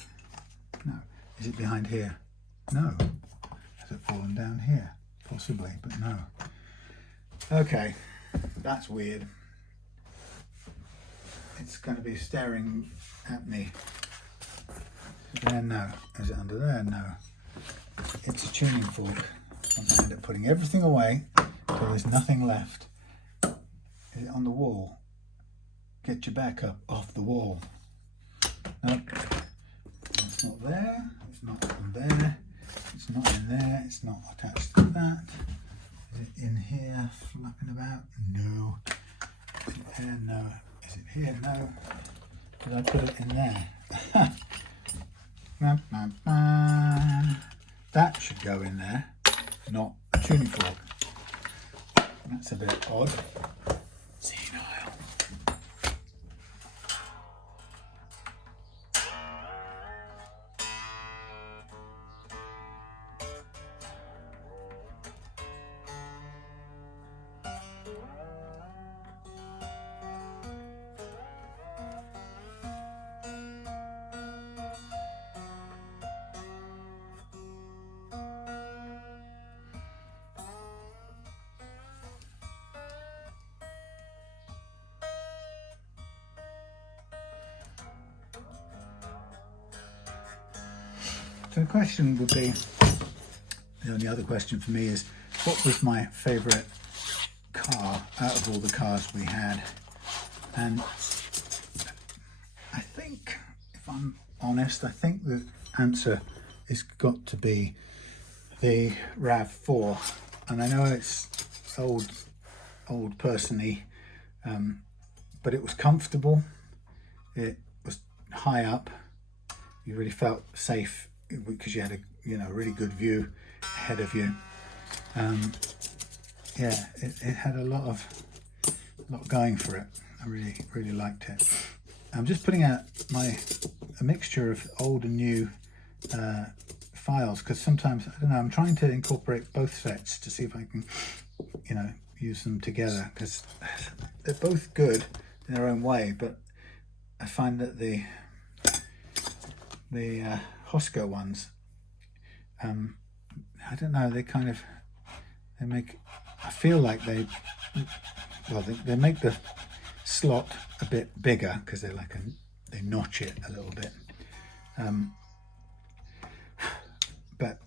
No. Is it behind here? No. Has it fallen down here? Possibly, but no. Okay, that's weird. It's going to be staring at me. Is it there? No. Is it under there? No. It's a tuning fork. I'm going to end up putting everything away until there's nothing left. Is it on the wall? Get your back up off the wall. No, it's not there. It's not on there. It's not in there. It's not attached to that. Is it in here flapping about? No. Is it there? No. Is it here? No. Did I put it in there? That should go in there, not a tuning fork. That's a bit odd. Senile. So the question would be, the only other question for me is, what was my favourite car out of all the cars we had? And I think, if I'm honest, I think the answer has got to be the RAV4. And I know it's old person-y, but it was comfortable, it was high up, you really felt safe because you had a really good view ahead of you. Yeah, it had a lot going for it. I really liked it. I'm just putting out a mixture of old and new files, because sometimes, I don't know, I'm trying to incorporate both sets to see if I can, you know, use them together, because they're both good in their own way, but I find that the Hosco ones, I don't know, they make, I feel like they make the slot a bit bigger, because they're like they notch it a little bit, but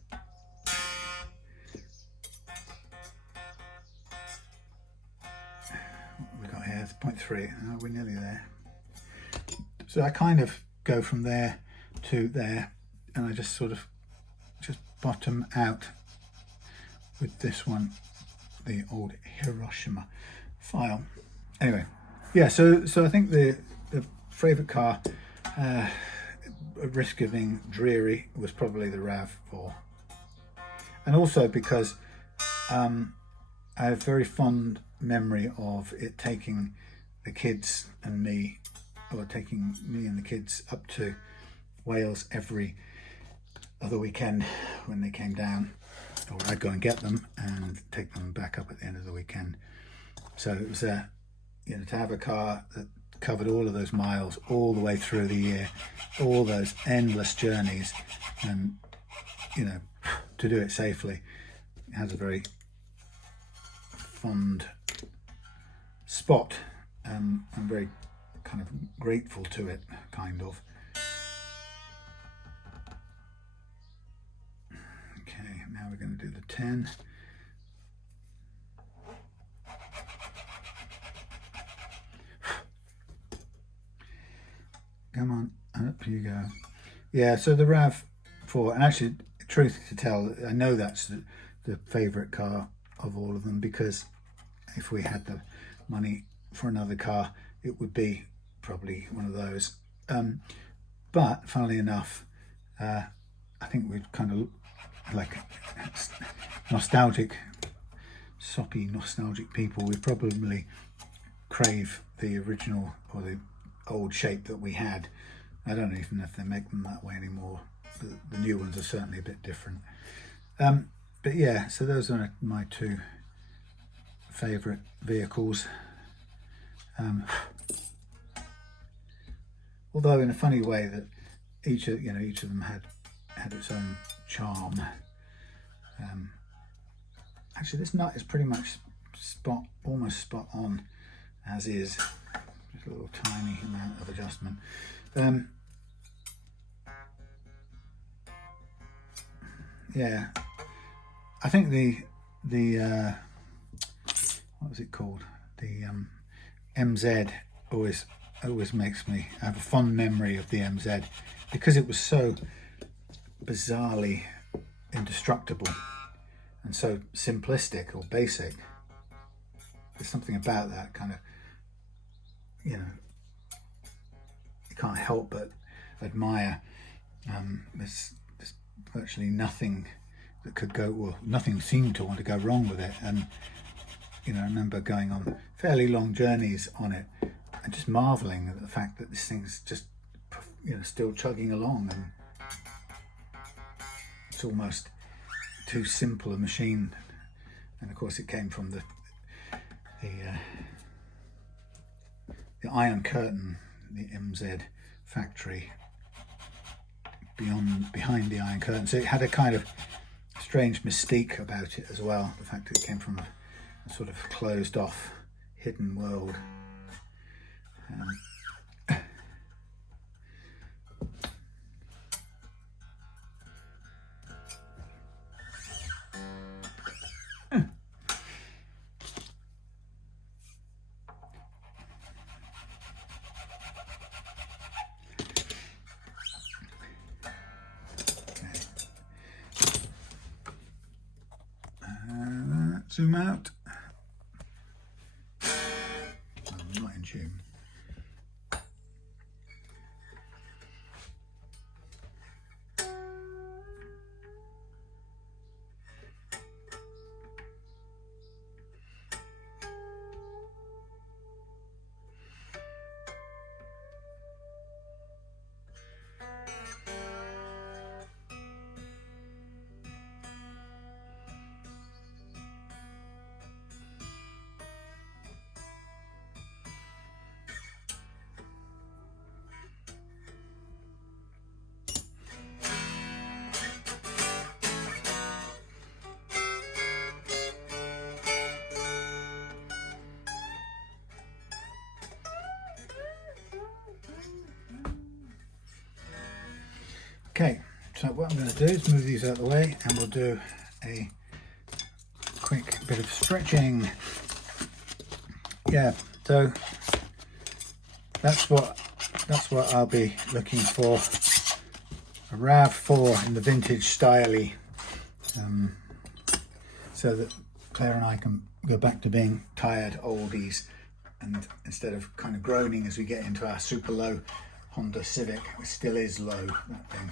what we got here is 0.3. Oh, we're nearly there. So I kind of go from there to there, and I just sort of bottom out with this one, the old Hiroshima file. Anyway, yeah, so I think the favourite car, at risk of being dreary, was probably the RAV4. And also because I have a very fond memory of it taking the kids and me, or taking me and the kids up to Wales every other weekend when they came down, or I'd go and get them and take them back up at the end of the weekend. So it was you know, to have a car that covered all of those miles all the way through the year, all those endless journeys, and, you know, to do it safely, it has a very fond spot. I'm very kind of grateful to it, kind of. Okay, now we're going to do the 10. Come on, up you go. Yeah, so the RAV4, and actually, truth to tell, I know that's the favourite car of all of them, because if we had the money for another car, it would be probably one of those. But funnily enough, I think we'd kind of like nostalgic, soppy nostalgic people. We probably crave the original, or the old shape that we had. I don't even know if they make them that way anymore. The new ones are certainly a bit different. But yeah, so those are my two favourite vehicles. Although in a funny way that each of them had its own charm. Actually, this nut is pretty much almost spot on as is. Just a little tiny amount of adjustment. Yeah, I think the what was it called? The MZ always makes me have a fond memory of the MZ, because it was so bizarrely indestructible and so simplistic or basic. There's something about that kind of, you know, you can't help but admire. There's virtually nothing that could go, well, nothing seemed to want to go wrong with it. And, you know, I remember going on fairly long journeys on it and just marveling at the fact that this thing's just, you know, still chugging along, and it's almost too simple a machine. And of course it came from the Iron Curtain, the MZ factory behind the Iron Curtain, so it had a kind of strange mystique about it as well, the fact that it came from a sort of closed off hidden world. Zoom out. I'm not in tune. Okay, so what I'm going to do is move these out of the way, and we'll do a quick bit of stretching. Yeah, so that's what I'll be looking for, a RAV4 in the vintage style-y, so that Claire and I can go back to being tired oldies, and instead of kind of groaning as we get into our super low Honda Civic, it still is low, that thing,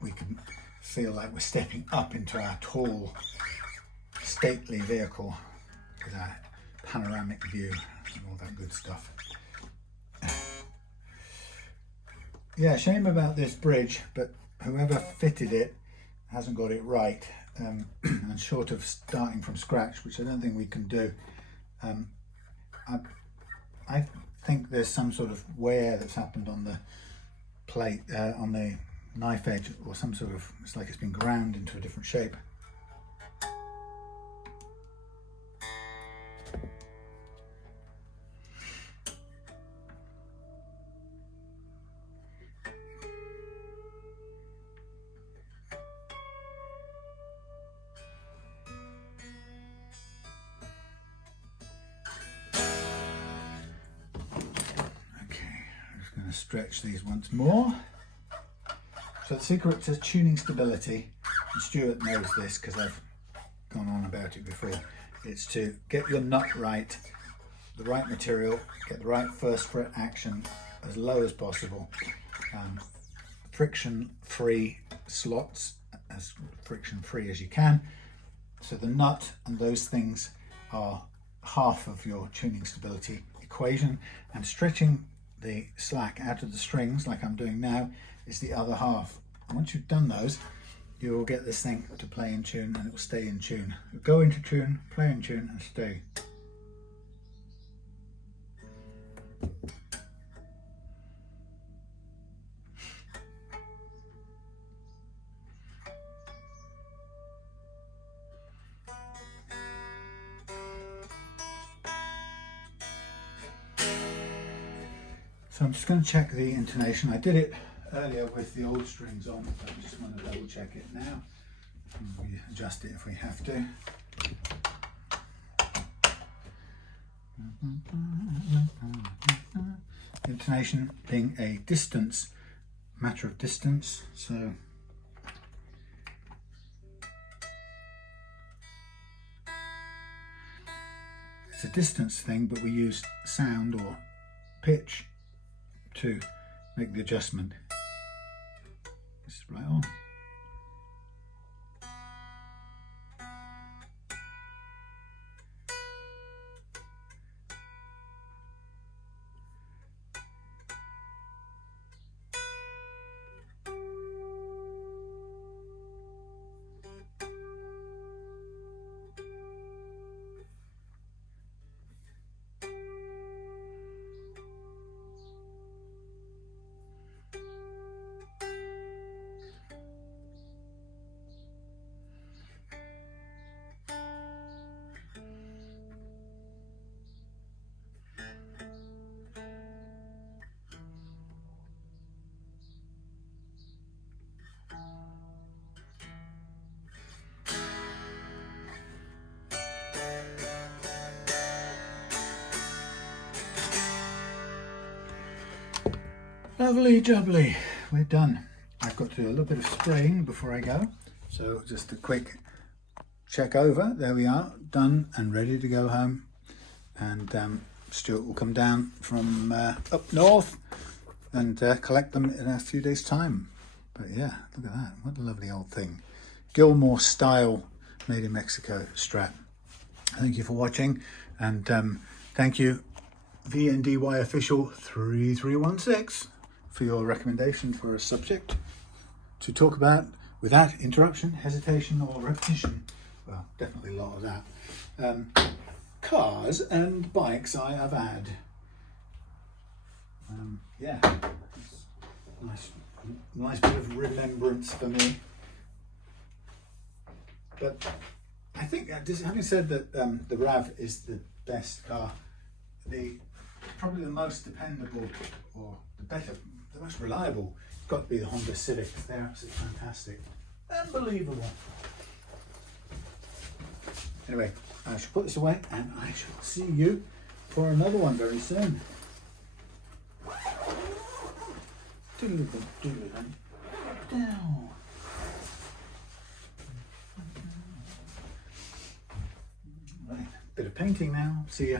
we can feel like we're stepping up into our tall, stately vehicle with our panoramic view and all that good stuff. Yeah, shame about this bridge, but whoever fitted it hasn't got it right, and short of starting from scratch, which I don't think we can do. I think there's some sort of wear that's happened on the plate, on the knife edge, or some sort of, it's like it's been ground into a different shape. Stretch these once more. So the secret to tuning stability, and Stuart knows this because I've gone on about it before, it's to get your nut right, the right material, get the right first fret action as low as possible, friction-free slots, as friction-free as you can, so the nut and those things are half of your tuning stability equation, and stretching the slack out of the strings like I'm doing now is the other half. And once you've done those, you will get this thing to play in tune, and it will stay in tune. It'll go into tune, play in tune, and stay. So I'm just going to check the intonation. I did it earlier with the old strings on, so I just want to double check it now. And we adjust it if we have to. Intonation being a distance, matter of distance, so it's a distance thing, but we use sound or pitch to make the adjustment. This is right on. Lovely jubbly, we're done. I've got to do a little bit of spraying before I go, so just a quick check over. There we are, done and ready to go home. And Stuart will come down from up north and collect them in a few days' time. But yeah, look at that, what a lovely old thing. Gilmour style, made in Mexico, Strat. Thank you for watching, and thank you VNDY official 3316 for your recommendation for a subject to talk about without interruption, hesitation or repetition. Well, definitely a lot of that. Cars and bikes I have had. Yeah, nice bit of remembrance for me. But I think, having said that the RAV is the best car, probably the most dependable, or the most reliable. It's got to be the Honda Civics. They're absolutely fantastic. Unbelievable. Anyway, I shall put this away and I shall see you for another one very soon. Down. Right, bit of painting now. See ya.